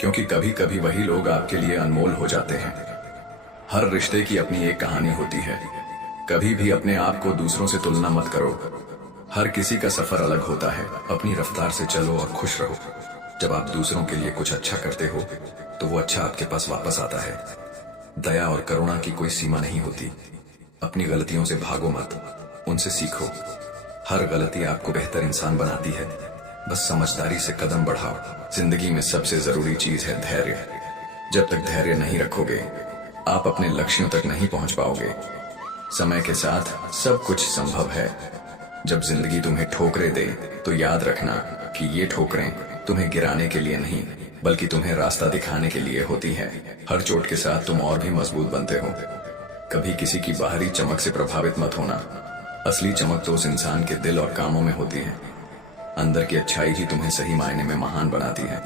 क्योंकि कभी कभी वही लोग आपके लिए अनमोल हो जाते हैं। हर रिश्ते की अपनी एक कहानी होती है। कभी भी अपने आप को दूसरों से तुलना मत करो। हर किसी का सफर अलग होता है। अपनी रफ्तार से चलो और खुश रहो। जब आप दूसरों के लिए कुछ अच्छा करते हो तो वो अच्छा आपके पास वापस आता है। दया और करुणा की कोई सीमा नहीं होती। अपनी गलतियों से भागो मत, उनसे सीखो। हर गलती आपको बेहतर इंसान बनाती है। बस समझदारी से कदम बढ़ाओ। जिंदगी में सबसे जरूरी चीज है धैर्य। जब तक धैर्य नहीं रखोगे आप अपने लक्ष्यों तक नहीं पहुंच पाओगे। समय के साथ सब कुछ संभव है। जब जिंदगी तुम्हें ठोकरें दे तो याद रखना कि ये ठोकरें तुम्हें गिराने के लिए नहीं, बल्कि तुम्हें रास्ता दिखाने के लिए होती है। हर चोट के साथ तुम और भी मजबूत बनते हो। कभी किसी की बाहरी चमक से प्रभावित मत होना। असली चमक तो उस इंसान के दिल और कामों में होती है। अंदर की अच्छाई ही तुम्हें सही मायने में महान बनाती है।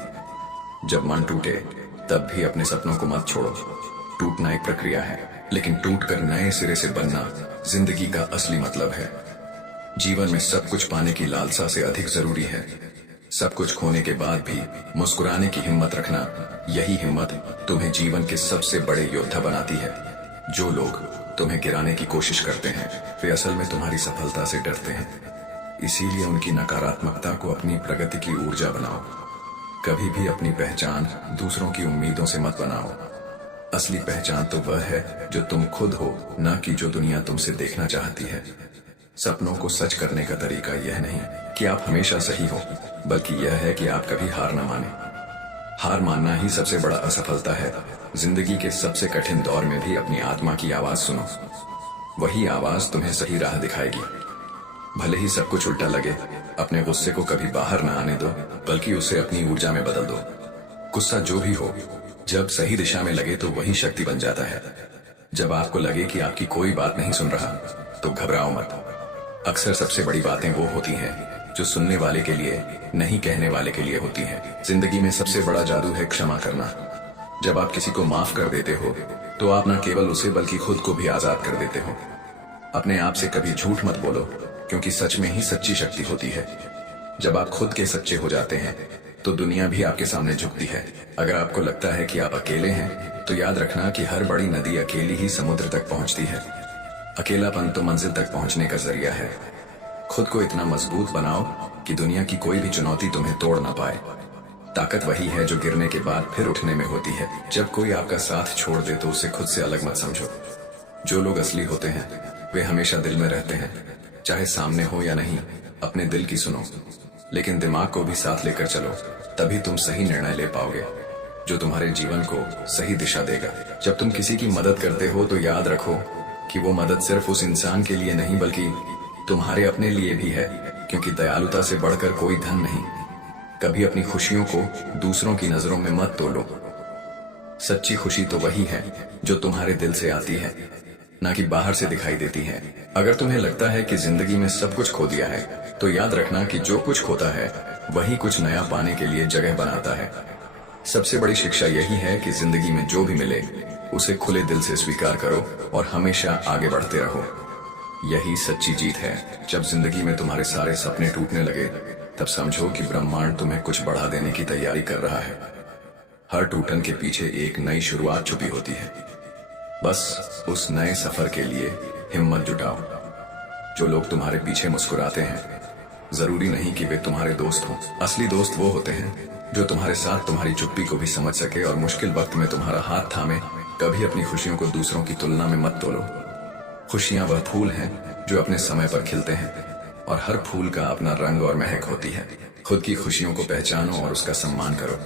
जब मन टूटे तब भी अपने सपनों को मत छोड़ो। टूटना एक प्रक्रिया है, लेकिन टूटकर नए सिरे से बनना जिंदगी का असली मतलब है। जीवन में सब कुछ पाने की लालसा से अधिक जरूरी है सब कुछ खोने के बाद भी मुस्कुराने की हिम्मत रखना। यही हिम्मत तुम्हें जीवन के सबसे बड़े योद्धा बनाती है। जो लोग तुम्हें गिराने की कोशिश करते हैं वे असल में तुम्हारी सफलता से डरते हैं। इसीलिए उनकी नकारात्मकता को अपनी प्रगति की ऊर्जा बनाओ। कभी भी अपनी पहचान दूसरों की उम्मीदों से मत बनाओ। असली पहचान तो वह है जो तुम खुद हो, न कि जो दुनिया तुमसे देखना चाहती है। सपनों को सच करने का तरीका यह नहीं कि आप हमेशा सही हो, बल्कि यह है कि आप कभी हार न माने। हार मानना ही सबसे बड़ा असफलता है। जिंदगी के सबसे कठिन दौर में भी अपनी आत्मा की आवाज सुनो। वही आवाज तुम्हें सही राह दिखाएगी। भले ही सब कुछ उल्टा लगे, अपने गुस्से को कभी बाहर न आने दो, बल्कि उसे अपनी ऊर्जा में बदल दो। गुस्सा जो भी हो, जब सही दिशा में लगे तो वही शक्ति बन जाता है। जब आपको लगे कि आपकी कोई बात नहीं सुन रहा तो घबराओ मत। अक्सर सबसे बड़ी बातें वो होती हैं जो सुनने वाले के लिए नहीं, कहने वाले के लिए होती हैं। जिंदगी में सबसे बड़ा जादू है क्षमा करना। जब आप किसी को माफ कर देते हो तो आप न केवल उसे बल्कि खुद को भी आजाद कर देते हो। अपने आप से कभी झूठ मत बोलो, क्योंकि सच में ही सच्ची शक्ति होती है। जब आप खुद के सच्चे हो जाते हैं तो दुनिया भी आपके सामने झुकती है। अगर आपको लगता है कि आप अकेले हैं तो याद रखना कि हर बड़ी नदी अकेली ही समुद्र तक पहुंचती है। अकेलापन तो मंजिल तक पहुंचने का जरिया है। खुद को इतना मजबूत बनाओ कि दुनिया की कोई भी चुनौती तुम्हें तोड़ ना पाए। ताकत वही है जो गिरने के बाद फिर उठने में होती है। जब कोई आपका साथ छोड़ दे तो उसे खुद से अलग मत समझो। जो लोग असली होते हैं वे हमेशा दिल में रहते हैं, चाहे सामने हो या नहीं। अपने दिल की सुनो, लेकिन दिमाग को भी साथ लेकर चलो, तभी तुम सही निर्णय ले पाओगे जो तुम्हारे जीवन को सही दिशा देगा। जब तुम किसी की मदद करते हो तो याद रखो कि वो मदद सिर्फ उस इंसान के लिए नहीं बल्कि तुम्हारे अपने लिए भी है, क्योंकि दयालुता से बढ़कर कोई धन नहीं। कभी अपनी खुशियों को दूसरों की नजरों में मत तोलो। सच्ची खुशी तो वही है जो तुम्हारे दिल से आती है, ना कि बाहर से दिखाई देती है। अगर तुम्हें लगता है कि जिंदगी में सब कुछ खो दिया है तो याद रखना कि जो कुछ खोता है वही कुछ नया पाने के लिए जगह बनाता है। सबसे बड़ी शिक्षा यही है कि जिंदगी में जो भी मिले उसे खुले दिल से स्वीकार करो और हमेशा आगे बढ़ते रहो। यही सच्ची जीत है। जब जिंदगी में तुम्हारे सारे सपने टूटने लगे तब समझो कि ब्रह्मांड तुम्हें कुछ बढ़ा देने की तैयारी कर रहा है। हर टूटन के पीछे एक नई शुरुआत छुपी होती है। बस उस नए सफर के लिए हिम्मत जुटाओ। जो लोग तुम्हारे पीछे मुस्कुराते हैं जरूरी नहीं कि वे तुम्हारे दोस्त हों। असली दोस्त वो होते हैं जो तुम्हारे साथ तुम्हारी चुप्पी को भी समझ सके और मुश्किल वक्त में तुम्हारा हाथ थामे। कभी अपनी खुशियों को दूसरों की तुलना में मत तोलो। खुशियां वह फूल हैं जो अपने समय पर खिलते हैं और हर फूल का अपना रंग और महक होती है। खुद की खुशियों को पहचानो और उसका सम्मान करो।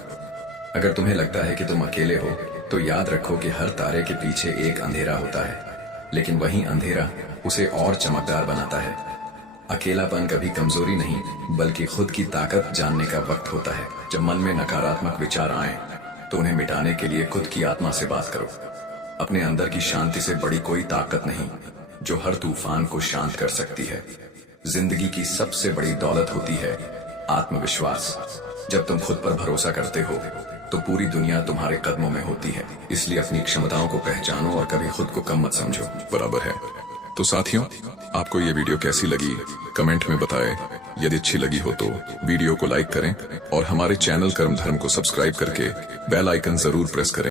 अगर तुम्हें लगता है कि तुम अकेले हो तो याद रखो कि हर तारे के पीछे एक अंधेरा होता है, लेकिन वही अंधेरा उसे और चमकदार बनाता है। अकेलापन कभी कमजोरी नहीं बल्कि खुद की ताकत जानने का वक्त होता है। जब मन में नकारात्मक विचार आए तो उन्हें मिटाने के लिए खुद की आत्मा से बात करो। अपने अंदर की शांति से बड़ी कोई ताकत नहीं जो हर तूफान को शांत कर सकती है। जिंदगी की सबसे बड़ी दौलत होती है आत्मविश्वास। जब तुम खुद पर भरोसा करते हो तो पूरी दुनिया तुम्हारे कदमों में होती है। इसलिए अपनी क्षमताओं को पहचानो और कभी खुद को कम मत समझो। बराबर है। तो साथियों, आपको ये वीडियो कैसी लगी कमेंट में बताएं। यदि अच्छी लगी हो तो वीडियो को लाइक करें और हमारे चैनल कर्म धर्म को सब्सक्राइब करके बेल आइकन जरूर प्रेस करें।